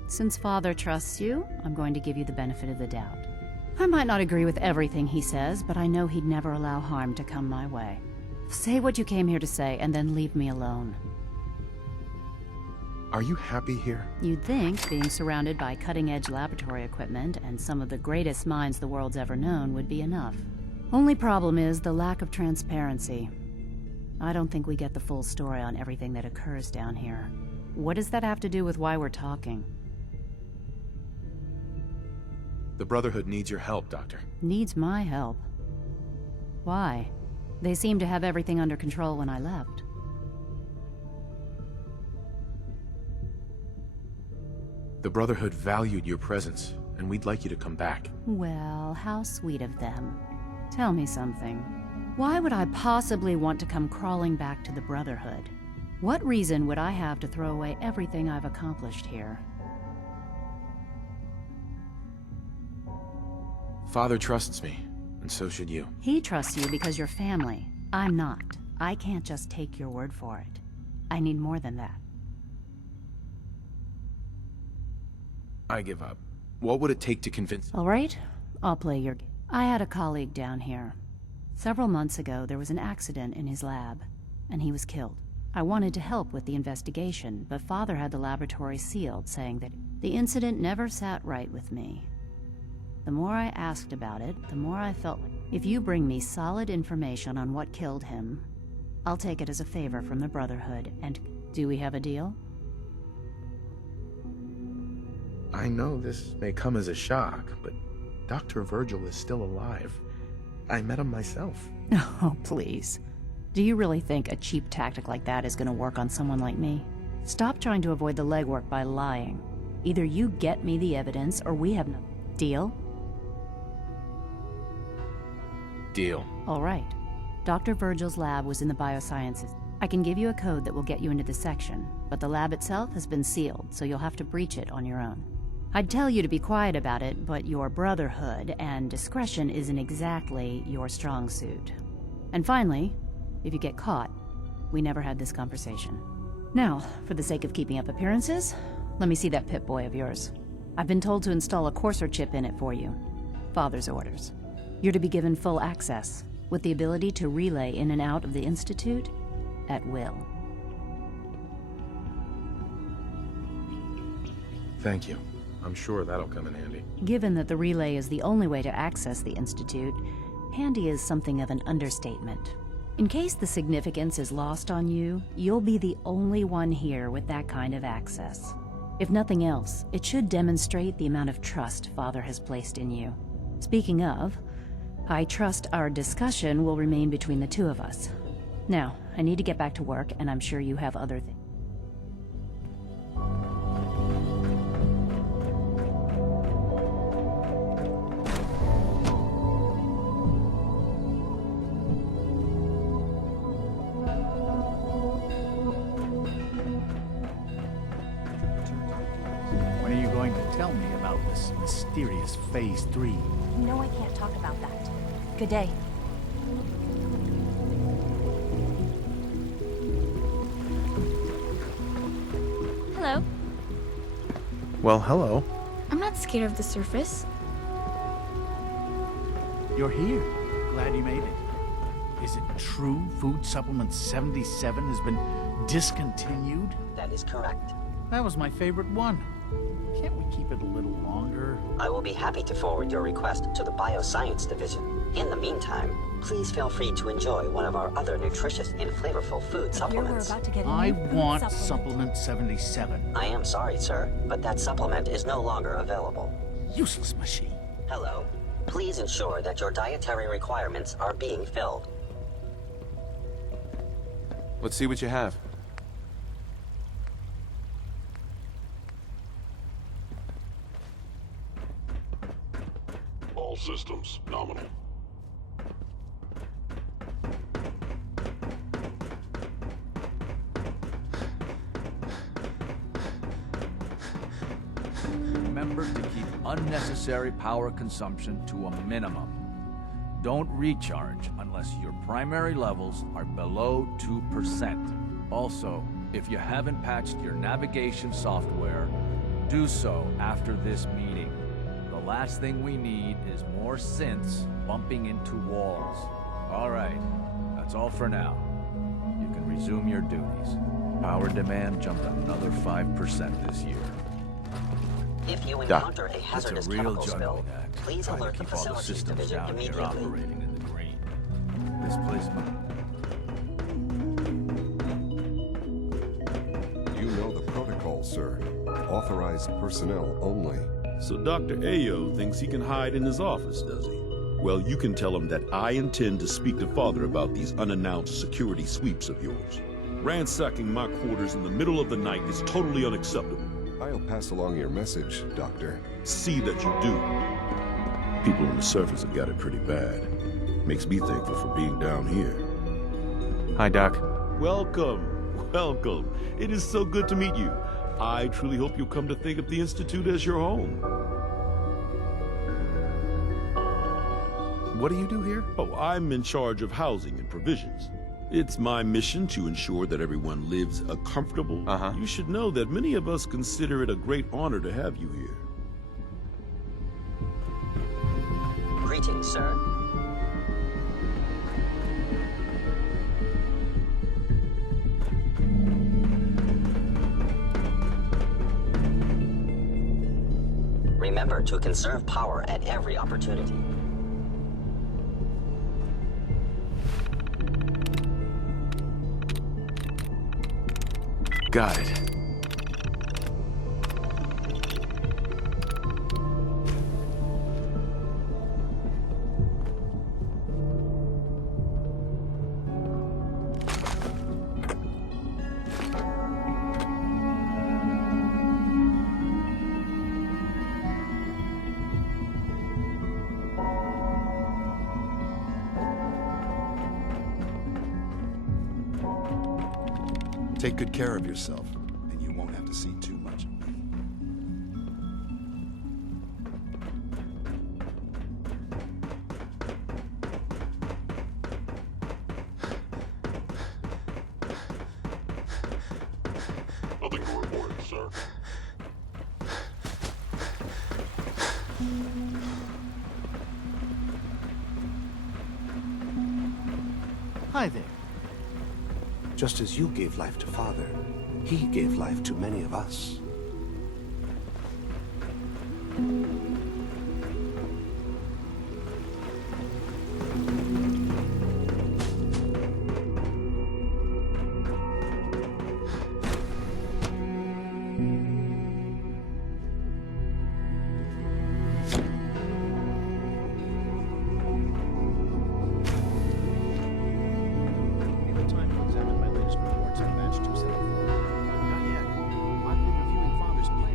Since Father trusts you, I'm going to give you the benefit of the doubt. I might not agree with everything he says, but I know he'd never allow harm to come my way. Say what you came here to say, and then leave me alone. Are you happy here? You'd think being surrounded by cutting-edge laboratory equipment and some of the greatest minds the world's ever known would be enough. Only problem is the lack of transparency. I don't think we get the full story on everything that occurs down here. What does that have to do with why we're talking? The Brotherhood needs your help, Doctor. Needs my help? Why? They seemed to have everything under control when I left. The Brotherhood valued your presence, and we'd like you to come back. Well, how sweet of them. Tell me something. Why would I possibly want to come crawling back to the Brotherhood? What reason would I have to throw away everything I've accomplished here? Father trusts me, and so should you. He trusts you because you're family. I'm not. I can't just take your word for it. I need more than that. I give up. What would it take to convince... All right, I'll play your game. I had a colleague down here. Several months ago, there was an accident in his lab, and he was killed. I wanted to help with the investigation, but Father had the laboratory sealed, saying that the incident never sat right with me. The more I asked about it, the more I felt like if you bring me solid information on what killed him, I'll take it as a favor from the Brotherhood, and do we have a deal? I know this may come as a shock, but Dr. Virgil is still alive. I met him myself. Oh, please. Do you really think a cheap tactic like that is going to work on someone like me? Stop trying to avoid the legwork by lying. Either you get me the evidence, or we have no... Deal? Deal. All right. Dr. Virgil's lab was in the biosciences. I can give you a code that will get you into the section, but the lab itself has been sealed, so you'll have to breach it on your own. I'd tell you to be quiet about it, but your Brotherhood and discretion isn't exactly your strong suit. And finally, if you get caught, we never had this conversation. Now, for the sake of keeping up appearances, let me see that Pip-Boy of yours. I've been told to install a Courser chip in it for you. Father's orders. You're to be given full access, with the ability to relay in and out of the Institute at will. Thank you. I'm sure that'll come in handy. Given that the relay is the only way to access the Institute, handy is something of an understatement. In case the significance is lost on you, you'll be the only one here with that kind of access. If nothing else, it should demonstrate the amount of trust Father has placed in you. Speaking of, I trust our discussion will remain between the two of us. Now, I need to get back to work, and I'm sure you have other things. mysterious Phase 3. No, I can't talk about that. Good day. Hello. Well, hello. I'm not scared of the surface. You're here. Glad you made it. Is it true Food Supplement 77 has been discontinued? That is correct. That was my favorite one. Can't we keep it a little longer? I will be happy to forward your request to the Bioscience Division. In the meantime, please feel free to enjoy one of our other nutritious and flavorful food supplements. I want Supplement 77. I am sorry, sir, but that supplement is no longer available. Useless machine. Hello. Please ensure that your dietary requirements are being filled. Let's see what you have. All systems nominal. Remember to keep unnecessary power consumption to a minimum. Don't recharge unless your primary levels are below 2%. Also, if you haven't patched your navigation software, do so after this meeting. The last thing we need is more synths bumping into walls. All right, that's all for now. You can resume your duties. Power demand jumped another 5% this year. If you encounter a hazardous It's a real chemical spill, juggling act. please Trying to alert the keep all the Facilities systems Division down here immediately. operating in the green. This place You know the protocol, sir. Authorized personnel only. So Dr. Ayo thinks he can hide in his office, does he? Well, you can tell him that I intend to speak to Father about these unannounced security sweeps of yours. Ransacking my quarters in the middle of the night is totally unacceptable. I'll pass along your message, Doctor. See that you do. People on the surface have got it pretty bad. Makes me thankful for being down here. Hi, Doc. Welcome. Welcome. It is so good to meet you. I truly hope you'll come to think of the Institute as your home. What do you do here? Oh, I'm in charge of housing and provisions. It's my mission to ensure that everyone lives a comfortable. You should know that many of us consider it a great honor to have you here. Greetings, sir. Remember to conserve power at every opportunity. Got it. Take good care of yourself, and you won't have to see too much of me. Nothing to report, sir. Hi there. Just as you gave life to Father, he gave life to many of us.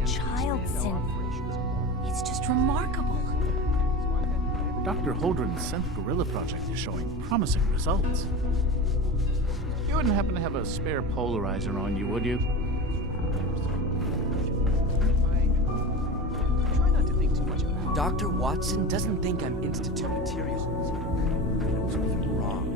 Child synth. It's just remarkable. Dr. Holdren's Synth Gorilla project is showing promising results. You wouldn't happen to have a spare polarizer on you, would you? Try not to think too much about it. Dr. Watson doesn't think I'm Institute material. He knows me wrong.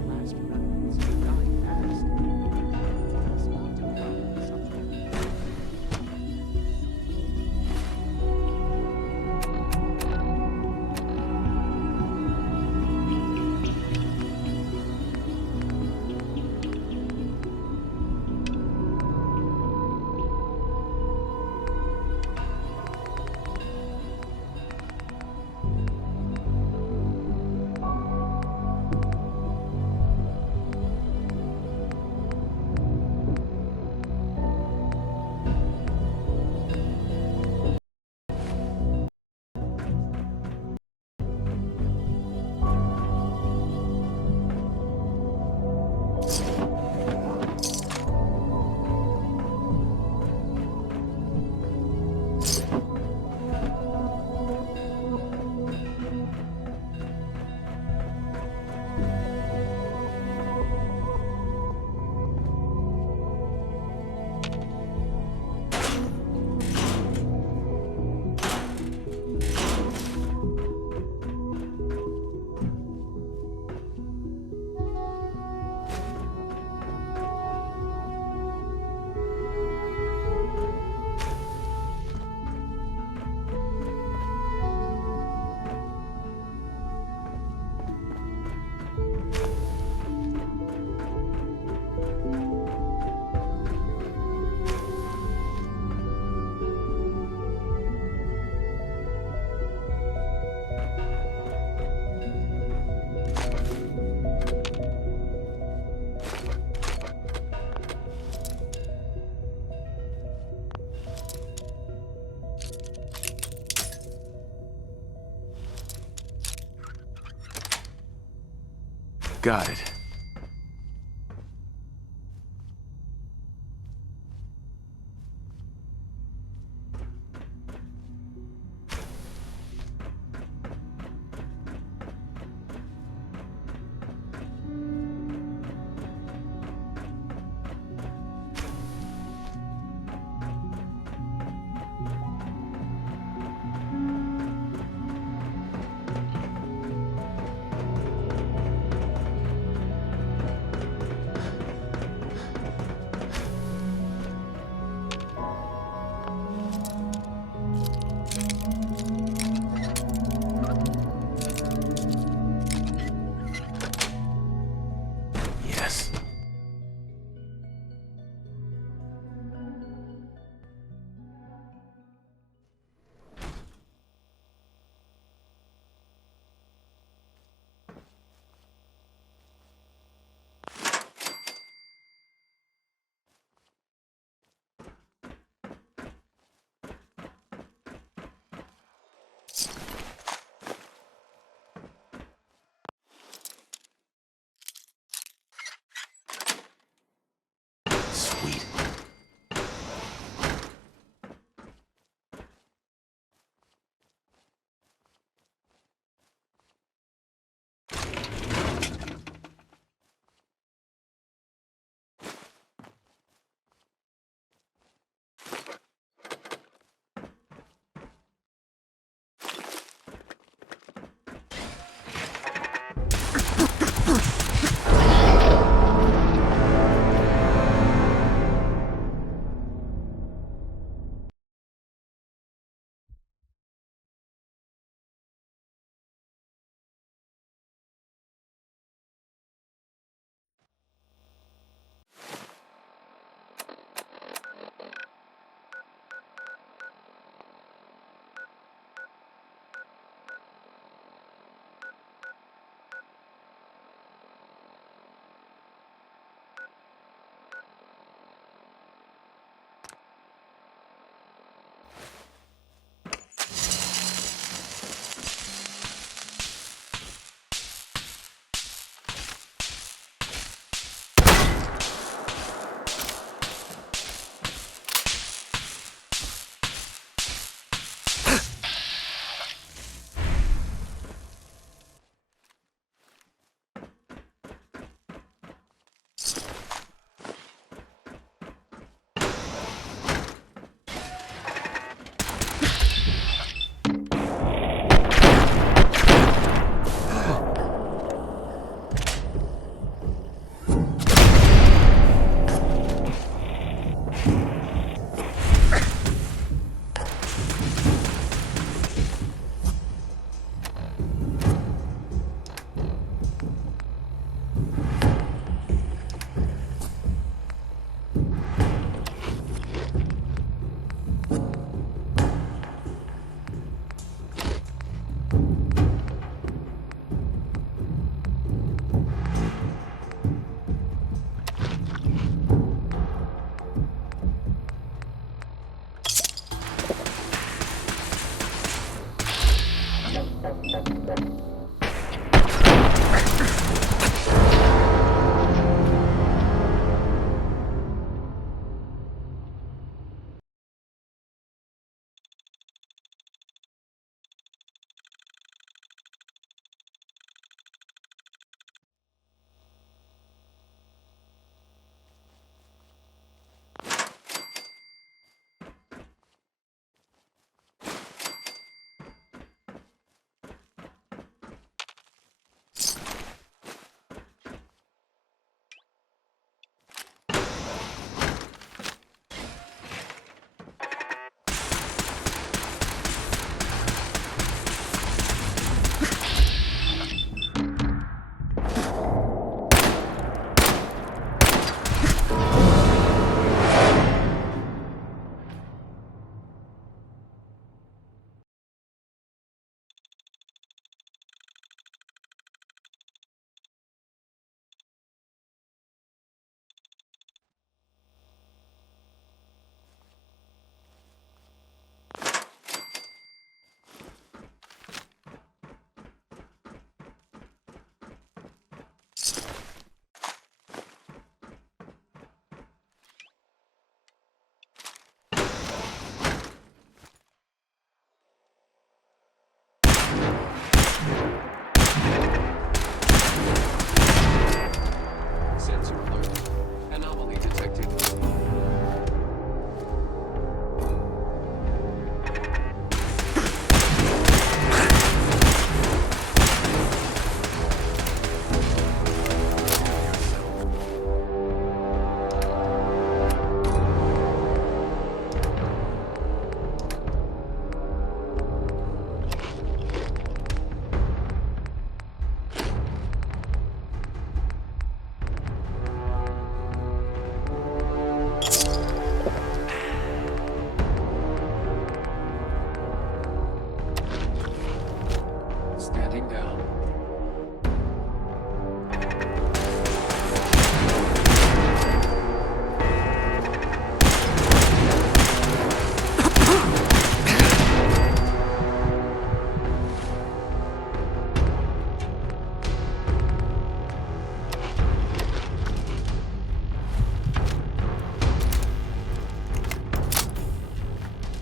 Got it. Sensor alert. Anomaly detected. Standing down.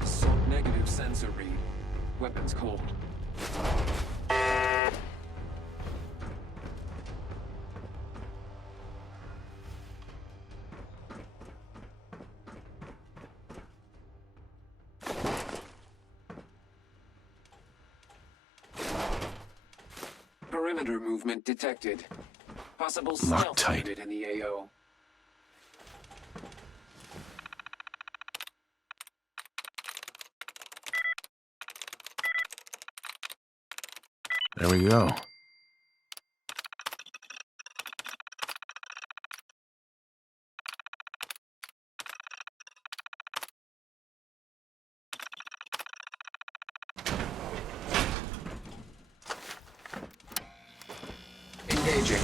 Assault negative sensor read. Weapons cold. Perimeter movement detected. Possible stealth tight. unit in the AO. There we go. Engaging.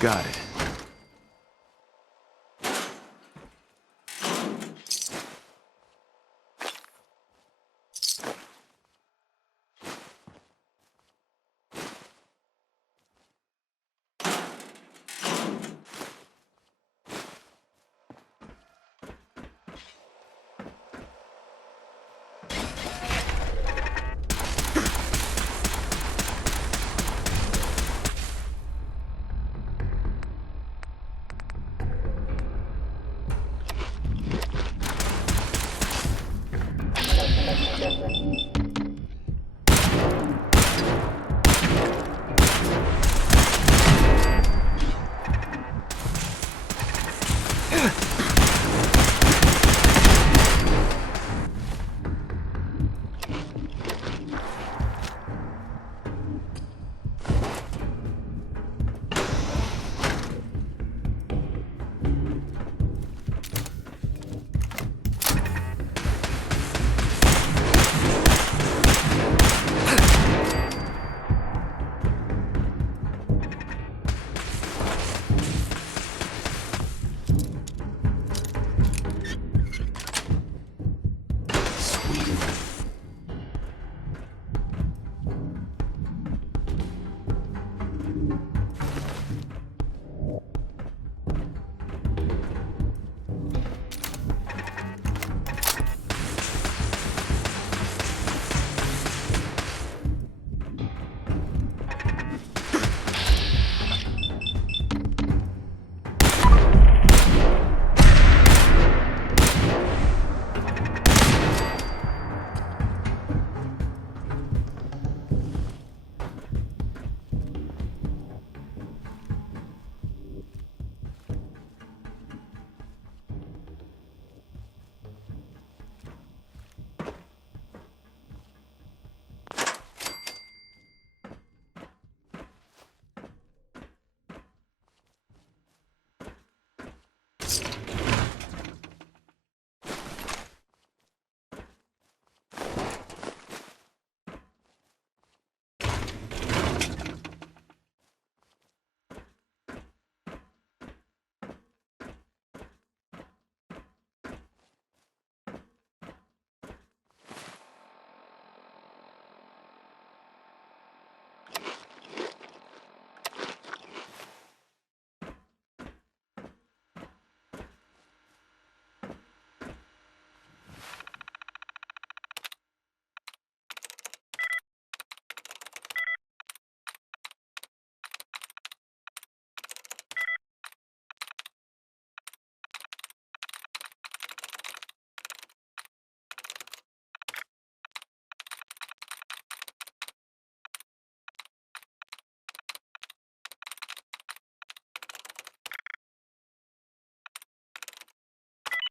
Got it.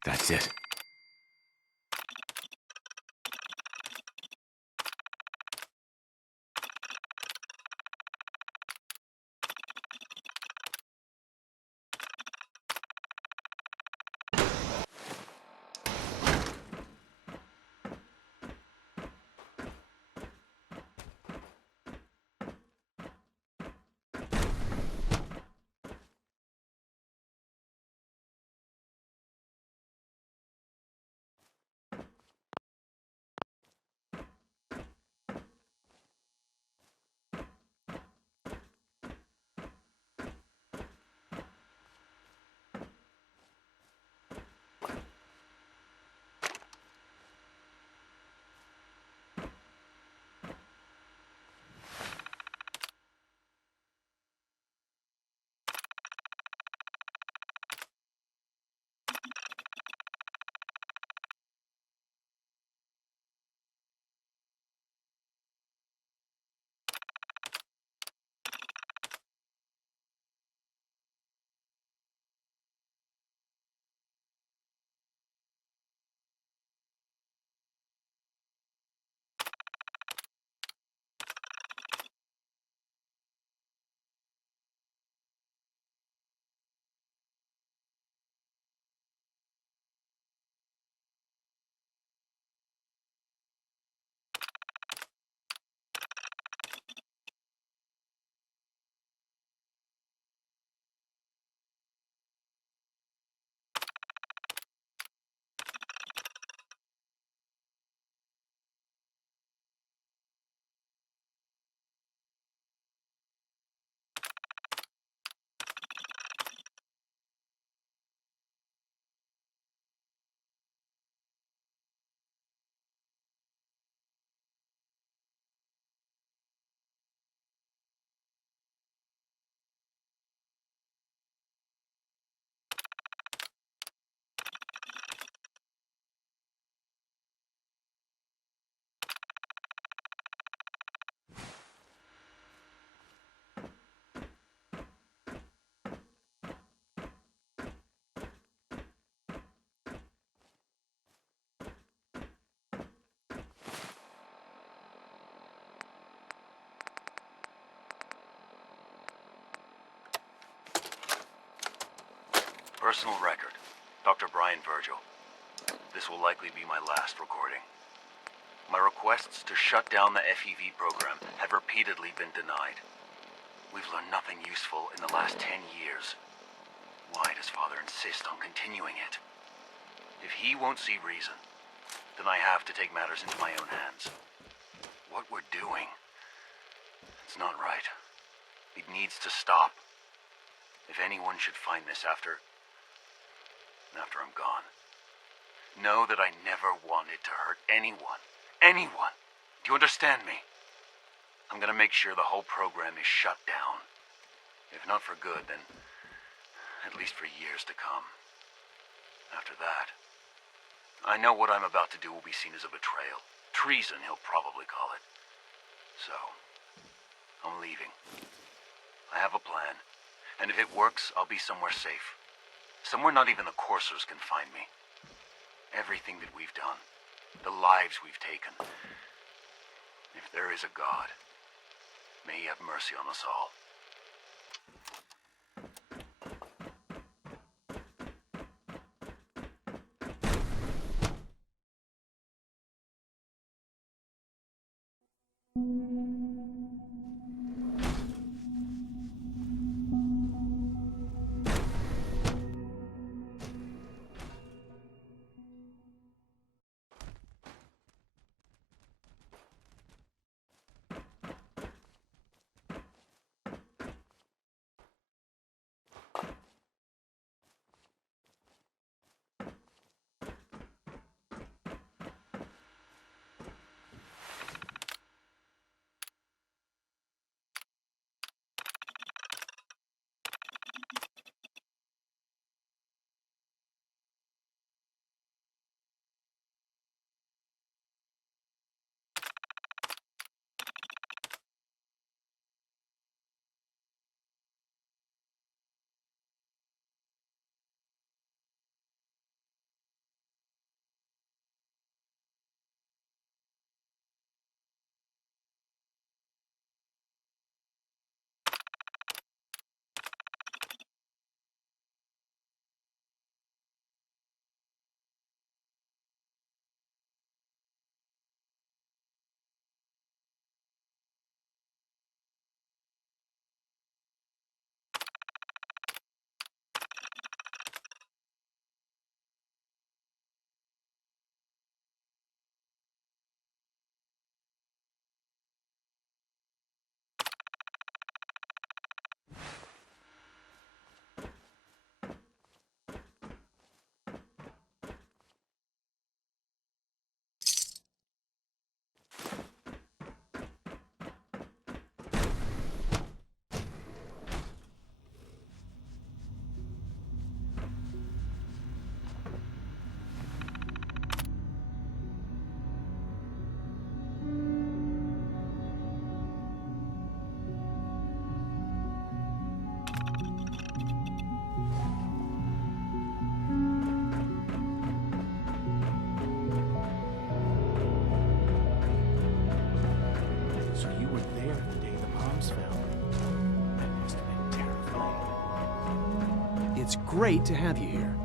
That's it. Personal record. Dr. Brian Virgil. This will likely be my last recording. My requests to shut down the FEV program have repeatedly been denied. We've learned nothing useful in the last 10 years. Why does Father insist on continuing it? If he won't see reason, then I have to take matters into my own hands. What we're doing, it's not right. It needs to stop. If anyone should find this after I'm gone, know that I never wanted to hurt anyone. Anyone! Do you understand me? I'm gonna make sure the whole program is shut down. If not for good, then at least for years to come. After that, I know what I'm about to do will be seen as a betrayal. Treason, he'll probably call it. So, I'm leaving. I have a plan, and if it works, I'll be somewhere safe. Somewhere not even the coursers can find me. Everything that we've done, the lives we've taken. If there is a God, may he have mercy on us all. It's great to have you here.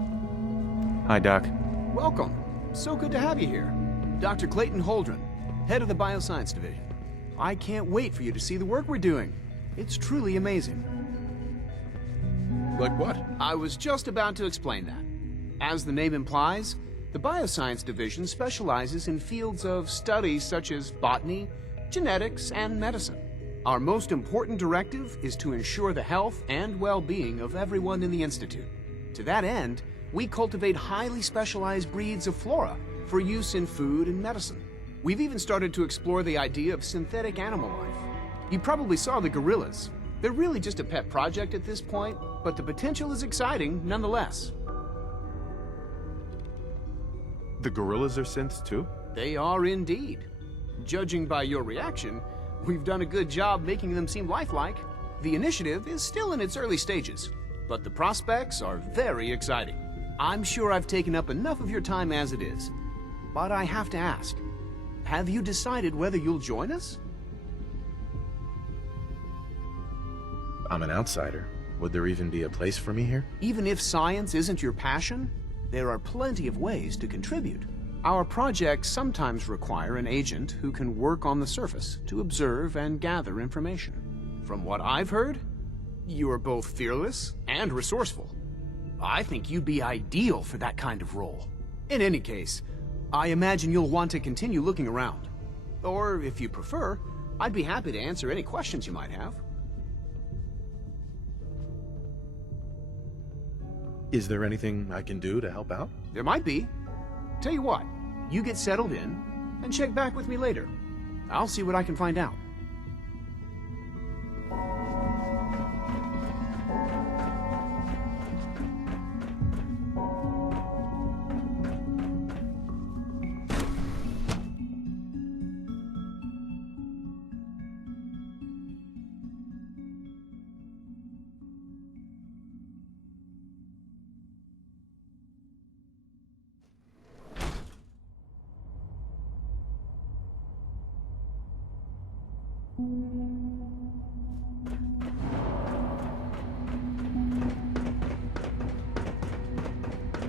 Hi, Doc. Welcome. So good to have you here. Dr. Clayton Holdren, head of the Bioscience Division. I can't wait for you to see the work we're doing. It's truly amazing. Like what? I was just about to explain that. As the name implies, the Bioscience Division specializes in fields of study such as botany, genetics, and medicine. Our most important directive is to ensure the health and well-being of everyone in the Institute. To that end, we cultivate highly specialized breeds of flora for use in food and medicine. We've even started to explore the idea of synthetic animal life. You probably saw the gorillas. They're really just a pet project at this point, but the potential is exciting nonetheless. The gorillas are synths too? They are indeed. Judging by your reaction, we've done a good job making them seem lifelike. The initiative is still in its early stages, but the prospects are very exciting. I'm sure I've taken up enough of your time as it is, but I have to ask, have you decided whether you'll join us? I'm an outsider. Would there even be a place for me here? Even if science isn't your passion, there are plenty of ways to contribute. Our projects sometimes require an agent who can work on the surface to observe and gather information. From what I've heard, you are both fearless and resourceful. I think you'd be ideal for that kind of role. In any case, I imagine you'll want to continue looking around. Or, if you prefer, I'd be happy to answer any questions you might have. Is there anything I can do to help out? There might be. Tell you what, you get settled in, and check back with me later. I'll see what I can find out.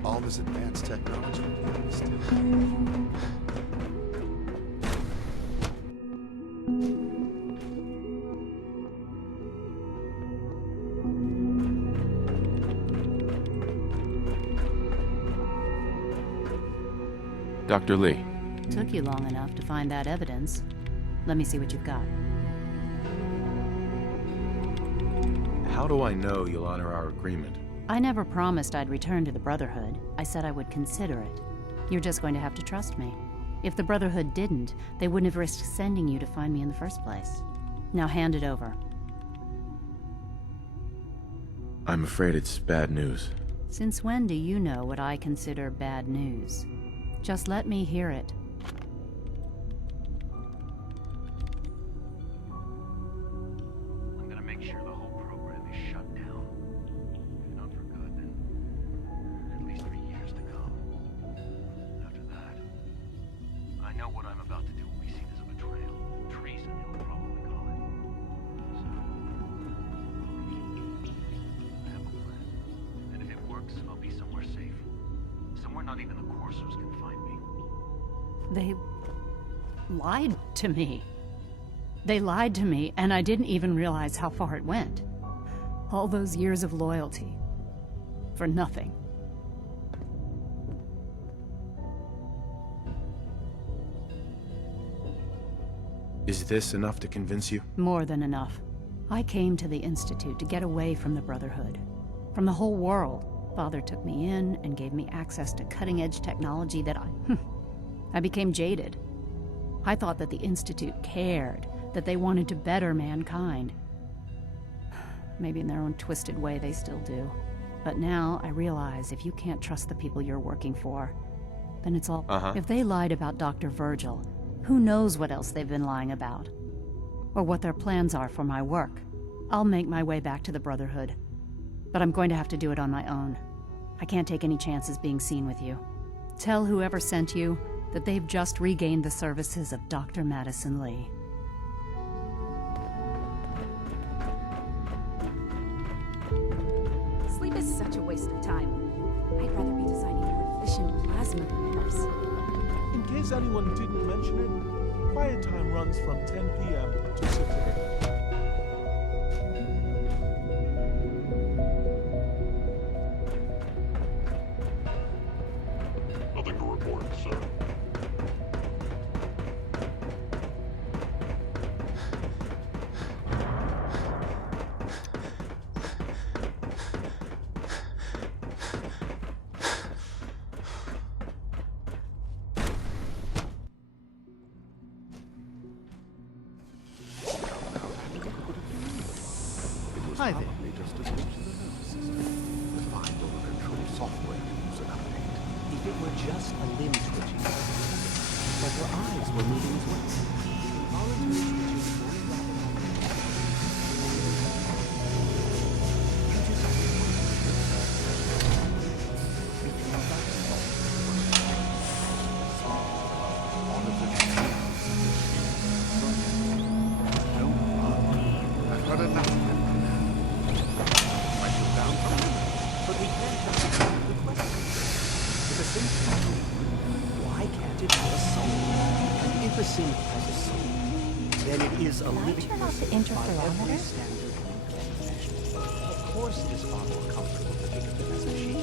All this advanced technology. Dr. Lee. Took you long enough to find that evidence. Let me see what you've got. How do I know you'll honor our agreement? I never promised I'd return to the Brotherhood. I said I would consider it. You're just going to have to trust me. If the Brotherhood didn't, they wouldn't have risked sending you to find me in the first place. Now hand it over. I'm afraid it's bad news. Since when do you know what I consider bad news? Just let me hear it. I'm gonna make sure the whole program is shut down. If not for good, then at least for years to come. After that, I know what I'm about to do will be seen as a betrayal. Treason, you'll probably call it. So, I have a plan. And if it works, I'll be somewhere safe. Somewhere not even the Corsairs can find me. They lied to me. They lied to me, and I didn't even realize how far it went. All those years of loyalty. For nothing. Is this enough to convince you? More than enough. I came to the Institute to get away from the Brotherhood. From the whole world. Father took me in and gave me access to cutting-edge technology that I became jaded. I thought that the Institute cared, that they wanted to better mankind. Maybe in their own twisted way they still do. But now I realize if you can't trust the people you're working for, then it's all... If they lied about Dr. Virgil, who knows what else they've been lying about? Or what their plans are for my work. I'll make my way back to the Brotherhood. But I'm going to have to do it on my own. I can't take any chances being seen with you. Tell whoever sent you that they've just regained the services of Dr. Madison Lee. Sleep is such a waste of time. I'd rather be designing more efficient plasma emitters. In case anyone didn't mention it, quiet time runs from 10 p.m. to 6 a.m. Nothing to report, sir. Hi there. Just as much as the nervous system. Refined over-control software needs an update. If it were just a limb twitching, but her eyes were moving as well. Involuntary twitching very rapidly. I've heard enough. My is a living turn off the interferometer? Of course it is far more comfortable to pick up the message sheet,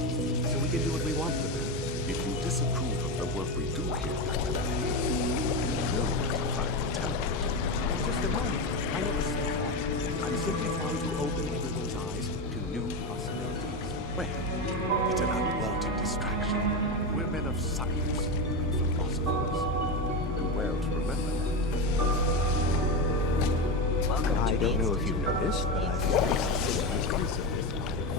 so we can do what we want with it. If you disapprove of the work we do here, Commander, you know you can find the talent. Just a moment. I never said that. I'm simply trying to open everyone's eyes to new possibilities. Well, it's an unwanted distraction. We're men of science, philosophers. Do well to remember that. I don't know if you've noticed, but I've increased the signal's resolution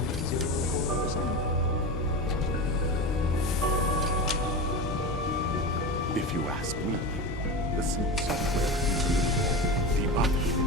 by 0.04%. If you ask me, the synths are the opposite.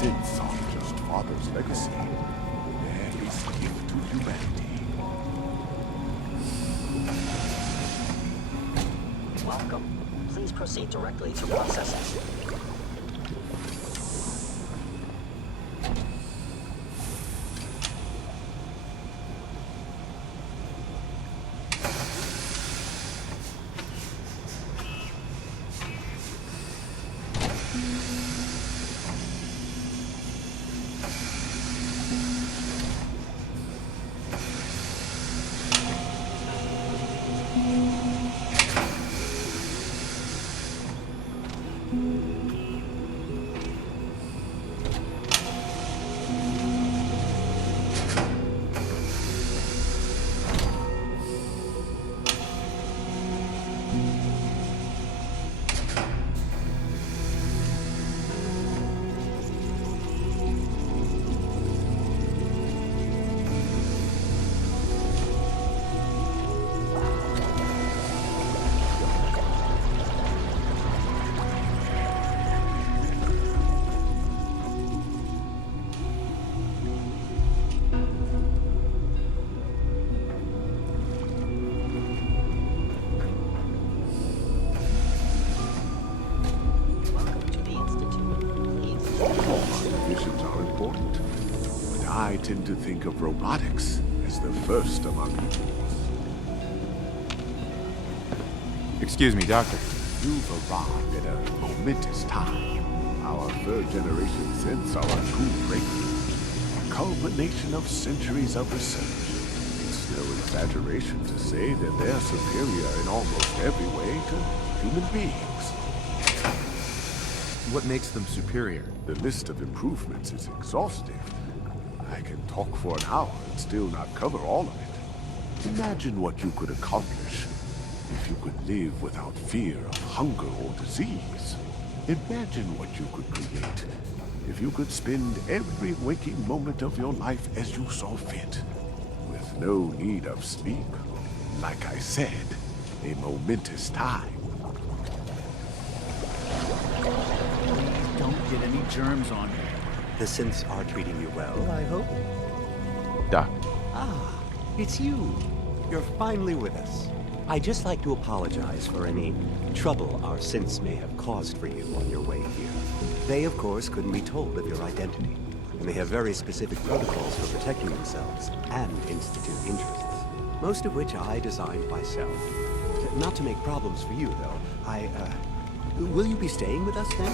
Synths aren't just Father's legacy. They're his gift to humanity. Welcome. Please proceed directly to processing. Missions are important, but I tend to think of robotics as the first among equals. Excuse me, Doctor. You've arrived at a momentous time. Our third-generation synths are a true breakthrough, a culmination of centuries of research. It's no exaggeration to say that they're superior in almost every way to human beings. What makes them superior? The list of improvements is exhaustive. I can talk for an hour and still not cover all of it. Imagine what you could accomplish if you could live without fear of hunger or disease. Imagine what you could create if you could spend every waking moment of your life as you saw fit, with no need of sleep. Like I said, a momentous time. Don't get any germs on you. The synths are treating you well, I hope? Doc. Ah, it's you. You're finally with us. I'd just like to apologize for any trouble our synths may have caused for you on your way here. They, of course, couldn't be told of your identity, and they have very specific protocols for protecting themselves and Institute interests, most of which I designed myself. Not to make problems for you, though. Will you be staying with us then?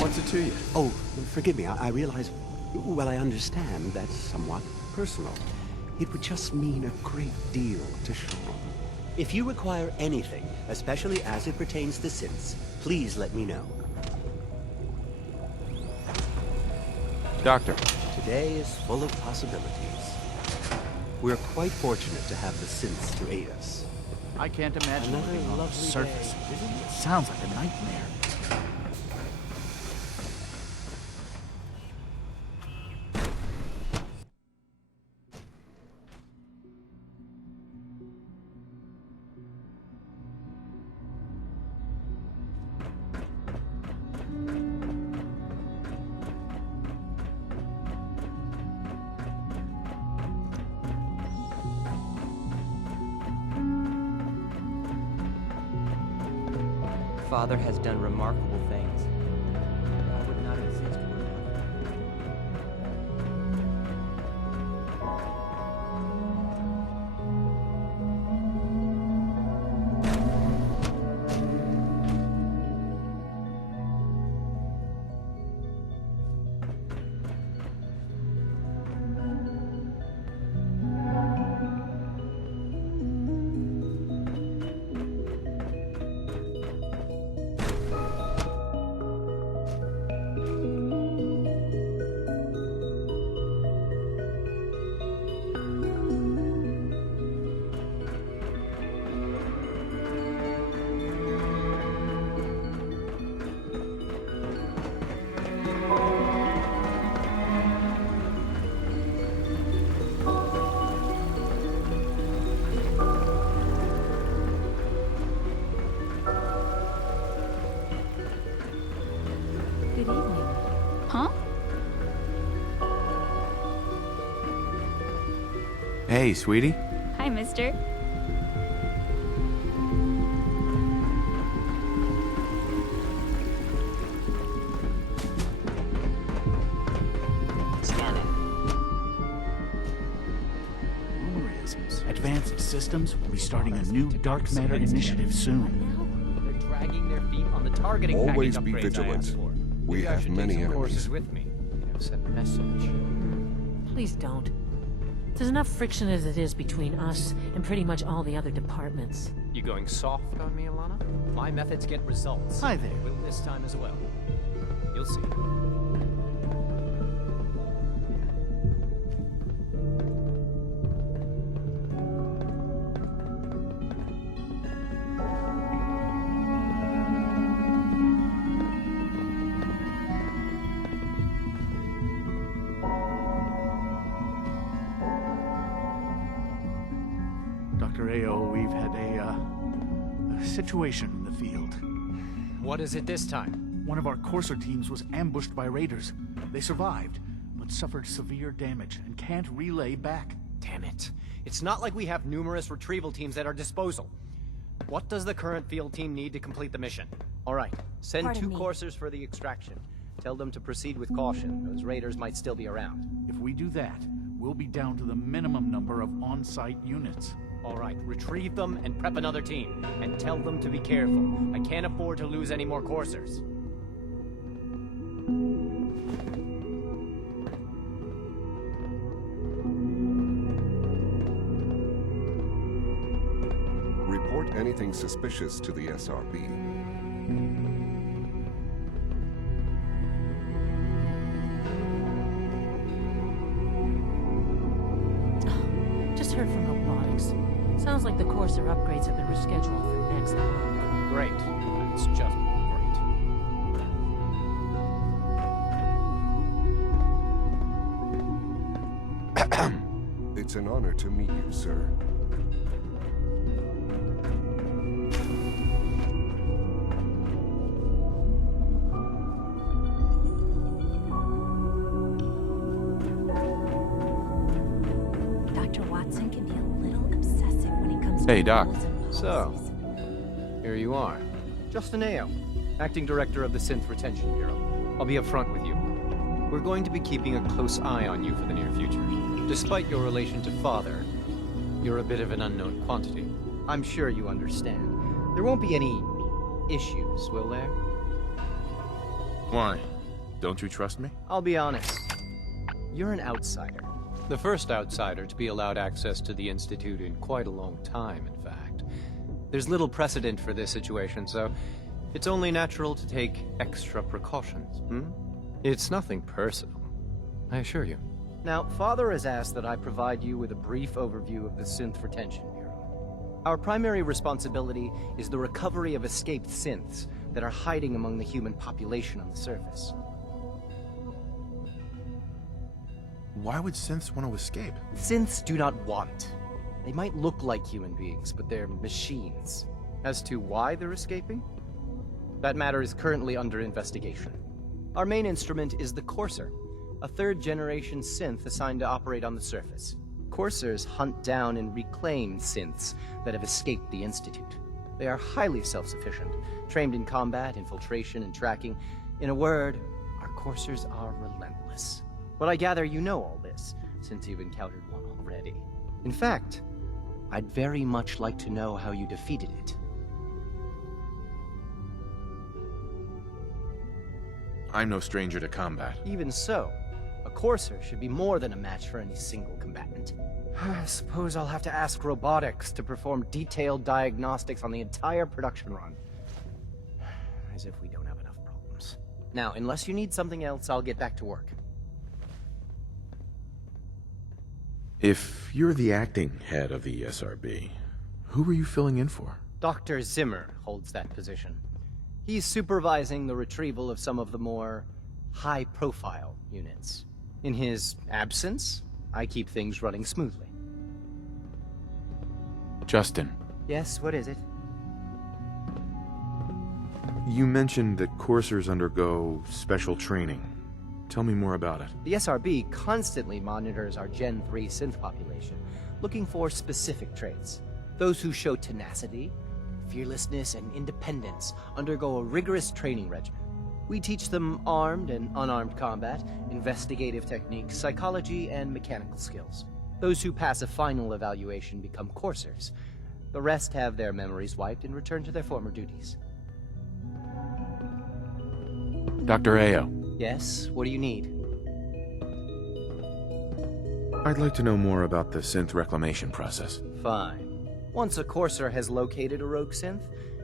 What's it to you? Oh, forgive me. I realize... Well, I understand that's somewhat personal. It would just mean a great deal to Sean. If you require anything, especially as it pertains to synths, please let me know. Doctor, Today is full of possibilities. We're quite fortunate to have the synths to aid us. I can't imagine living on the surface. It sounds like a nightmare. Father has done remarkable things. I would not exist without Good evening. Huh? Hey, sweetie. Hi, mister. Scanning. Rumor is Advanced Systems will be starting a new dark matter initiative soon. They're dragging their feet on the targeting Always package be upgrades I vigilant. asked for. We Maybe I have should many take some enemies. courses with me. Send a message. Please don't. There's enough friction as it is between us and pretty much all the other departments. You going soft on me, Alana? My methods get results. Hi there. Will this time as well. You'll see. Dr. AO, we've had a situation in the field. What is it this time? One of our Courser teams was ambushed by raiders. They survived, but suffered severe damage and can't relay back. Damn it. It's not like we have numerous retrieval teams at our disposal. What does the current field team need to complete the mission? All right, send Pardon 2 me. coursers for the extraction. Tell them to proceed with caution. Those raiders might still be around. If we do that, we'll be down to the minimum number of on-site units. All right, retrieve them and prep another team. And tell them to be careful. I can't afford to lose any more coursers. Report anything suspicious to the SRB. Just heard from robotics. Sounds like the Courser upgrades have been rescheduled for next month. Great. That's just great. It's an honor to meet you, sir. Dr. Watson can be a little obsessive when it comes to Hey, Doc. rules and So, policies. here you are. Justin Ao, Acting Director of the Synth Retention Bureau. I'll be upfront with you. We're going to be keeping a close eye on you for the near future. Despite your relation to Father, you're a bit of an unknown quantity. I'm sure you understand. There won't be any issues, will there? Why? Don't you trust me? I'll be honest. You're an outsider. The first outsider to be allowed access to the Institute in quite a long time, in fact. There's little precedent for this situation, so it's only natural to take extra precautions, It's nothing personal, I assure you. Now, Father has asked that I provide you with a brief overview of the Synth Retention Bureau. Our primary responsibility is the recovery of escaped synths that are hiding among the human population on the surface. Why would synths want to escape? Synths do not want. They might look like human beings, but they're machines. As to why they're escaping? That matter is currently under investigation. Our main instrument is the Courser, a third-generation synth assigned to operate on the surface. Coursers hunt down and reclaim synths that have escaped the Institute. They are highly self-sufficient, trained in combat, infiltration, and tracking. In a word, our Coursers are relentless. But I gather you know all this, since you've encountered one already. In fact, I'd very much like to know how you defeated it. I'm no stranger to combat. Even so, a Courser should be more than a match for any single combatant. I suppose I'll have to ask robotics to perform detailed diagnostics on the entire production run. As if we don't have enough problems. Now, unless you need something else, I'll get back to work. If you're the acting head of the SRB, who are you filling in for? Dr. Zimmer holds that position. He's supervising the retrieval of some of the more high-profile units. In his absence, I keep things running smoothly. Justin. Yes, what is it? You mentioned that coursers undergo special training. Tell me more about it. The SRB constantly monitors our Gen 3 synth population, looking for specific traits. Those who show tenacity, fearlessness, and independence undergo a rigorous training regimen. We teach them armed and unarmed combat, investigative techniques, psychology, and mechanical skills. Those who pass a final evaluation become coursers. The rest have their memories wiped and return to their former duties. Dr. Ayo. Yes, what do you need? I'd like to know more about the synth reclamation process. Fine. Once a Courser has located a rogue synth,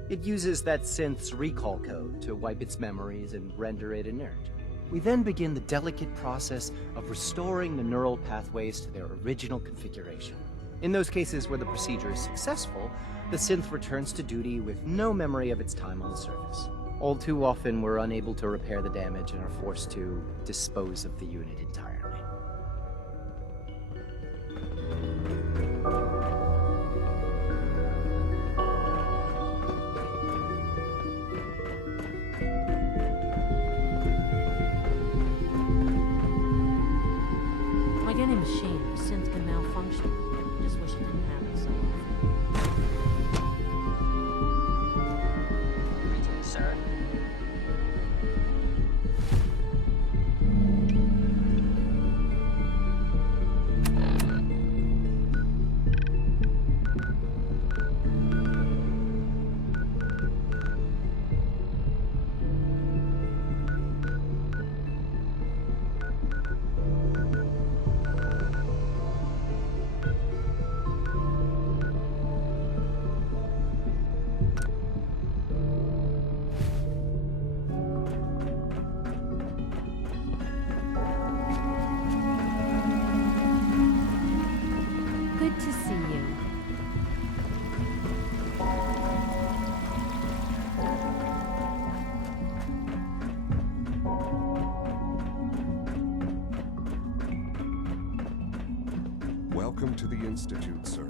it uses that synth's recall code to wipe its memories and render it inert. We then begin the delicate process of restoring the neural pathways to their original configuration. In those cases where the procedure is successful, the synth returns to duty with no memory of its time on the surface. All too often, we're unable to repair the damage and are forced to dispose of the unit entirely. Like any machine, a synth can malfunction. I just wish it didn't happen so often. Greetings, sir. Good to see you. Welcome to the Institute, sir.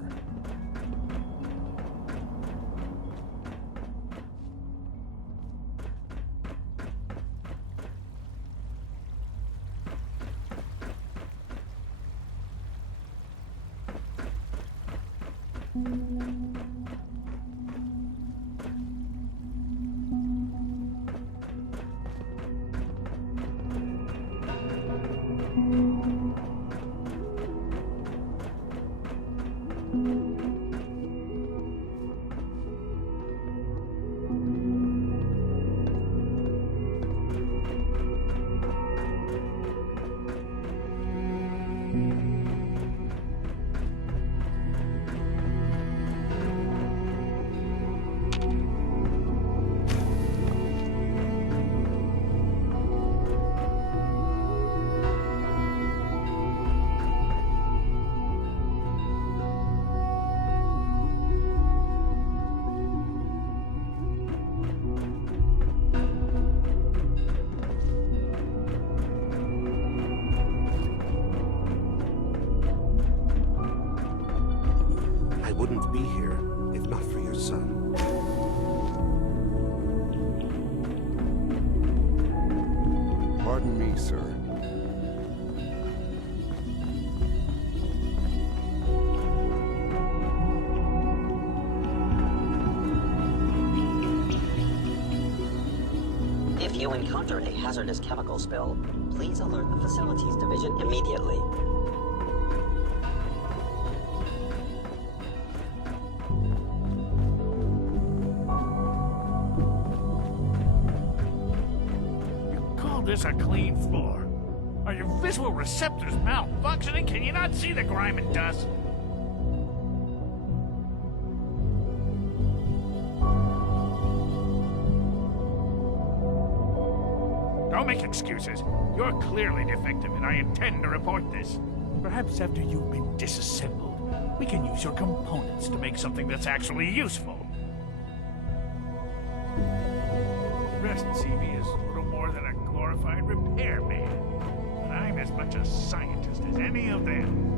I wouldn't be here if not for your son. Pardon me, sir. If you encounter a hazardous chemical spill, please alert the Facilities Division immediately. Call this a clean floor? Are your visual receptors malfunctioning? Can you not see the grime and dust? Don't make excuses. You're clearly defective, and I intend to report this. Perhaps after you've been disassembled, we can use your components to make something that's actually useful. Rest CV is little more than a glorified repairman. But I'm as much a scientist as any of them.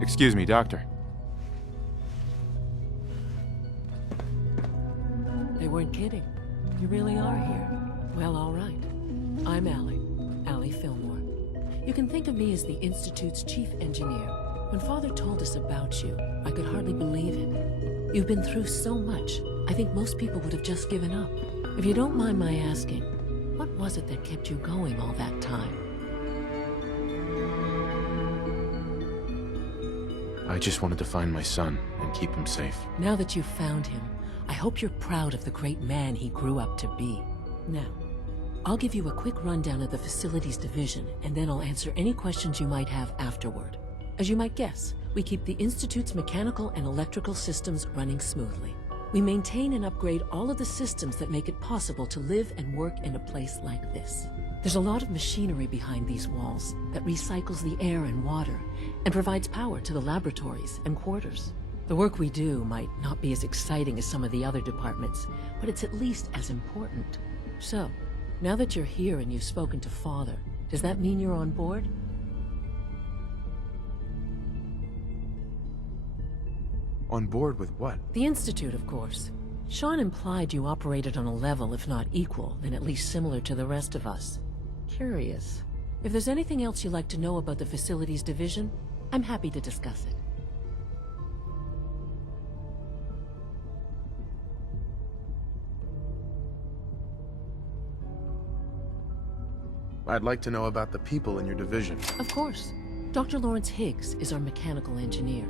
Excuse me, Doctor. They weren't kidding. You really are here. Well, all right. I'm Allie Fillmore. You can think of me as the Institute's chief engineer. When Father told us about you, I could hardly believe it. You've been through so much, I think most people would have just given up. If you don't mind my asking, what was it that kept you going all that time? I just wanted to find my son and keep him safe. Now that you've found him, I hope you're proud of the great man he grew up to be. Now, I'll give you a quick rundown of the Facilities Division, and then I'll answer any questions you might have afterward. As you might guess, we keep the Institute's mechanical and electrical systems running smoothly. We maintain and upgrade all of the systems that make it possible to live and work in a place like this. There's a lot of machinery behind these walls that recycles the air and water and provides power to the laboratories and quarters. The work we do might not be as exciting as some of the other departments, but it's at least as important. So, now that you're here and you've spoken to Father, does that mean you're on board? On board with what? The Institute, of course. Sean implied you operated on a level, if not equal, then at least similar to the rest of us. Curious. If there's anything else you'd like to know about the Facilities Division, I'm happy to discuss it. I'd like to know about the people in your division. Of course. Dr. Lawrence Higgs is our mechanical engineer.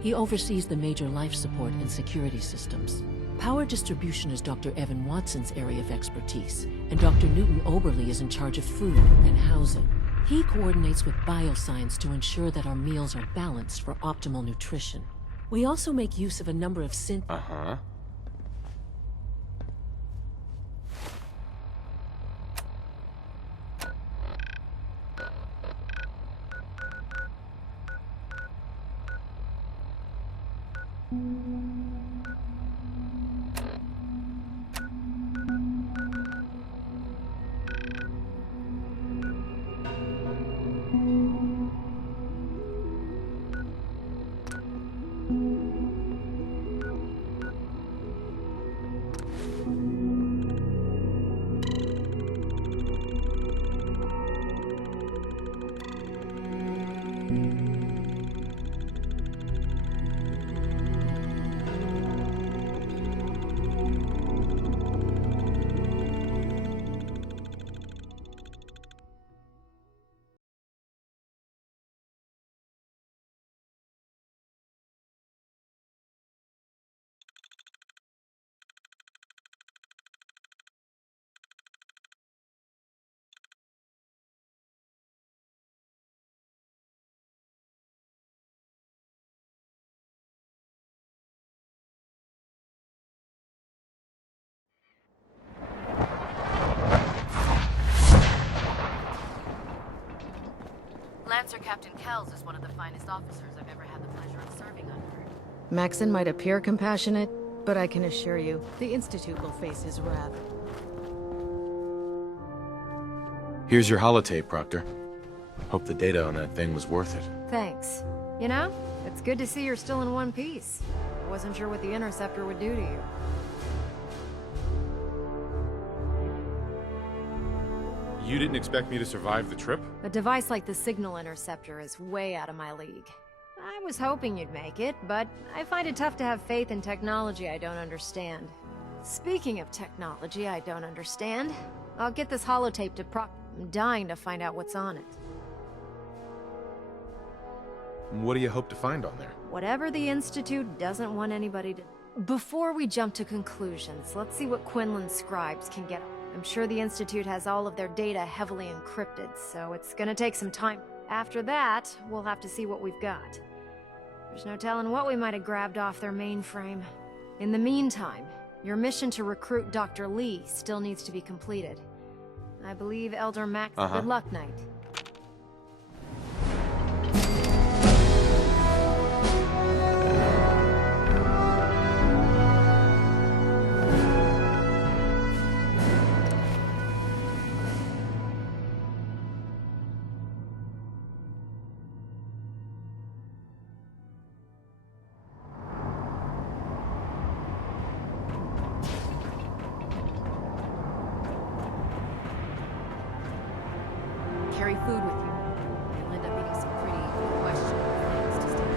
He oversees the major life support and security systems. Power distribution is Dr. Evan Watson's area of expertise, and Dr. Newton Oberly is in charge of food and housing. He coordinates with bioscience to ensure that our meals are balanced for optimal nutrition. We also make use of a number of synth... Uh-huh. Lancer Captain Kells is one of the finest officers I've ever had the pleasure of serving under. Maxon might appear compassionate, but I can assure you, the Institute will face his wrath. Here's your holotape, Proctor. Hope the data on that thing was worth it. Thanks. You know, it's good to see you're still in one piece. I wasn't sure what the Interceptor would do to you. You didn't expect me to survive the trip? A device like the Signal Interceptor is way out of my league. I was hoping you'd make it, but I find it tough to have faith in technology I don't understand. Speaking of technology I don't understand, I'll get this holotape to Proc. I'm dying to find out what's on it. What do you hope to find on there? Whatever the Institute doesn't want anybody to... Before we jump to conclusions, let's see what Quinlan's scribes can get. I'm sure the Institute has all of their data heavily encrypted, so it's gonna take some time. After that, we'll have to see what we've got. There's no telling what we might have grabbed off their mainframe. In the meantime, your mission to recruit Dr. Lee still needs to be completed. I believe Elder Max... Good luck, Knight. Carry food with you. You'll end up meeting some pretty questionable things to stay.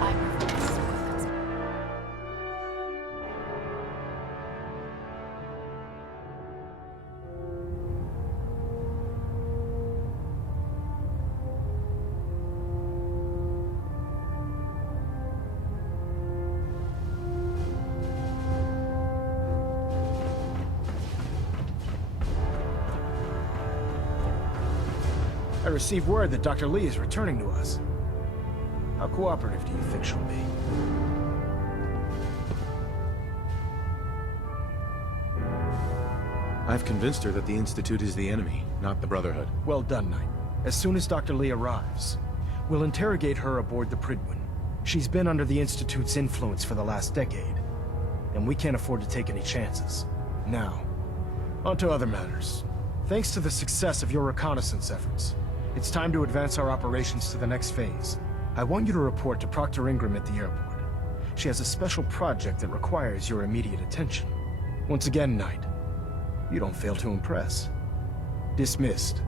I prefer this with I received word that Dr. Lee is returning to us. How cooperative do you think she'll be? I've convinced her that the Institute is the enemy, not the Brotherhood. Well done, Knight. As soon as Dr. Lee arrives, we'll interrogate her aboard the Prydwen. She's been under the Institute's influence for the last decade, and we can't afford to take any chances. Now, on to other matters. Thanks to the success of your reconnaissance efforts, it's time to advance our operations to the next phase. I want you to report to Proctor Ingram at the airport. She has a special project that requires your immediate attention. Once again, Knight, you don't fail to impress. Dismissed.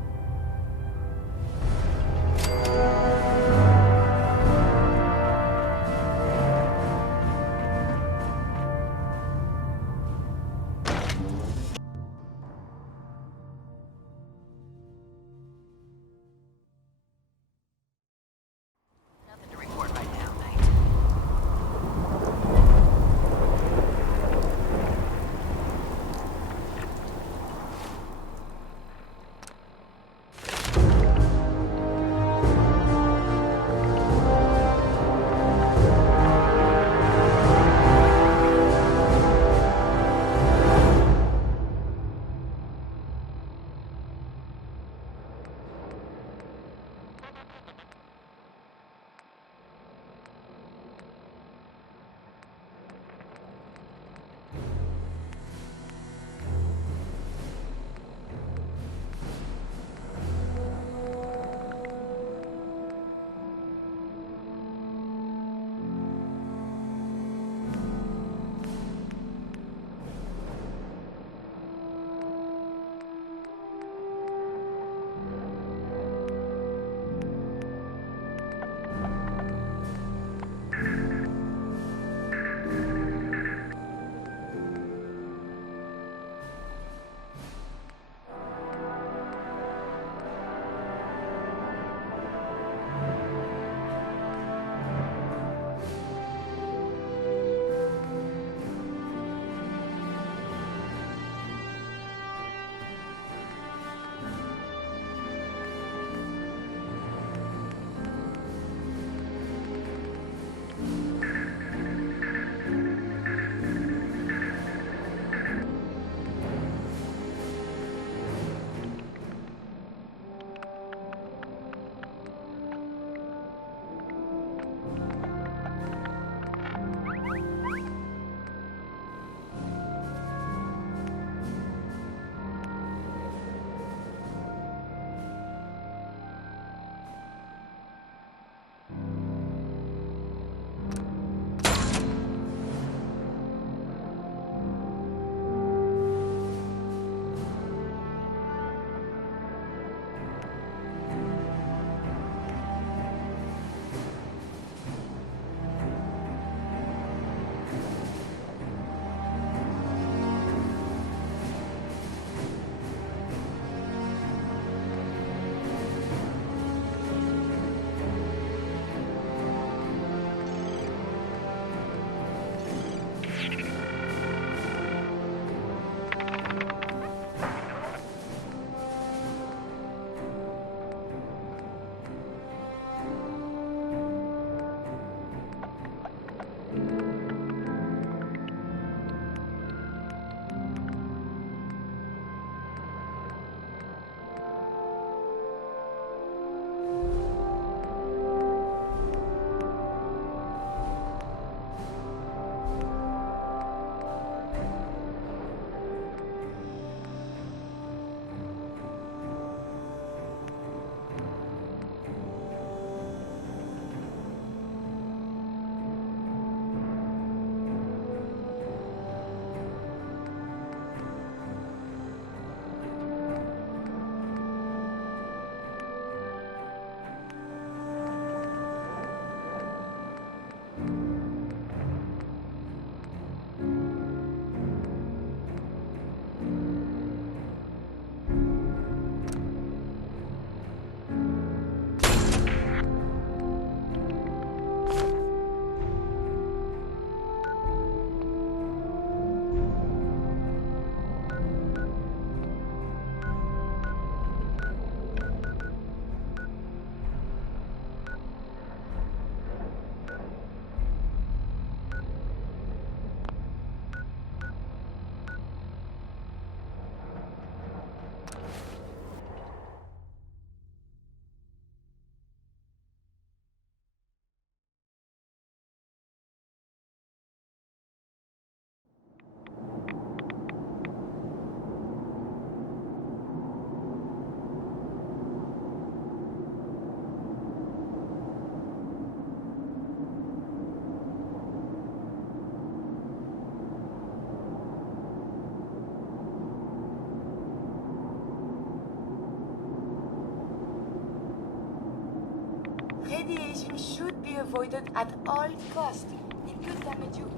Radiation should be avoided at all costs. It could damage you.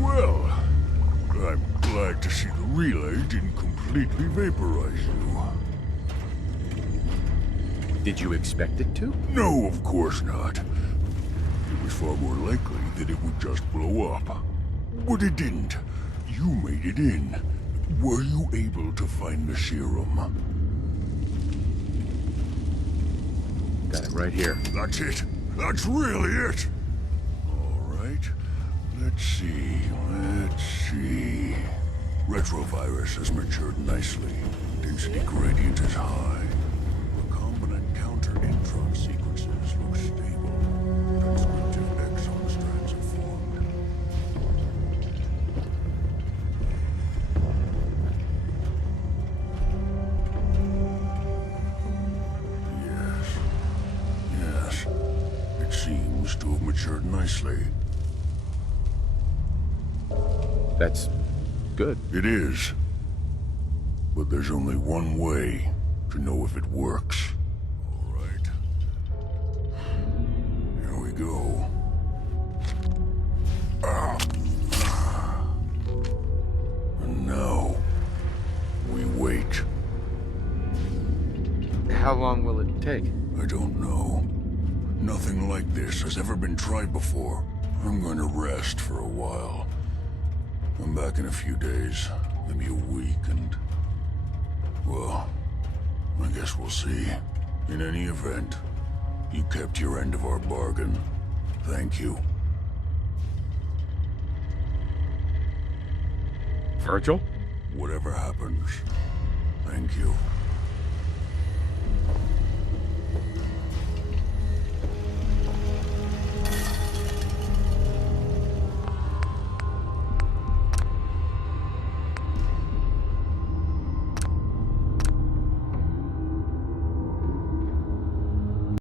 Well, I'm glad to see the relay didn't completely vaporize you. Did you expect it to? No, of course not. It was far more likely that it would just blow up. But it didn't. You made it in. Were you able to find the serum? Got it right here. That's it. That's really it. All right. Let's see. Retrovirus has matured nicely. Density gradient is high. Recombinant counter-intron sequences look stable. Transcriptive exon strands are formed. Yes. It seems to have matured nicely. That's good. It is. But there's only one way to know if it works. All right. Here we go. And now, we wait. How long will it take? I don't know. Nothing like this has ever been tried before. I'm going to rest for a while. I'm back in a few days, maybe a week, and... well, I guess we'll see. In any event, you kept your end of our bargain. Thank you. Virgil? Whatever happens, thank you.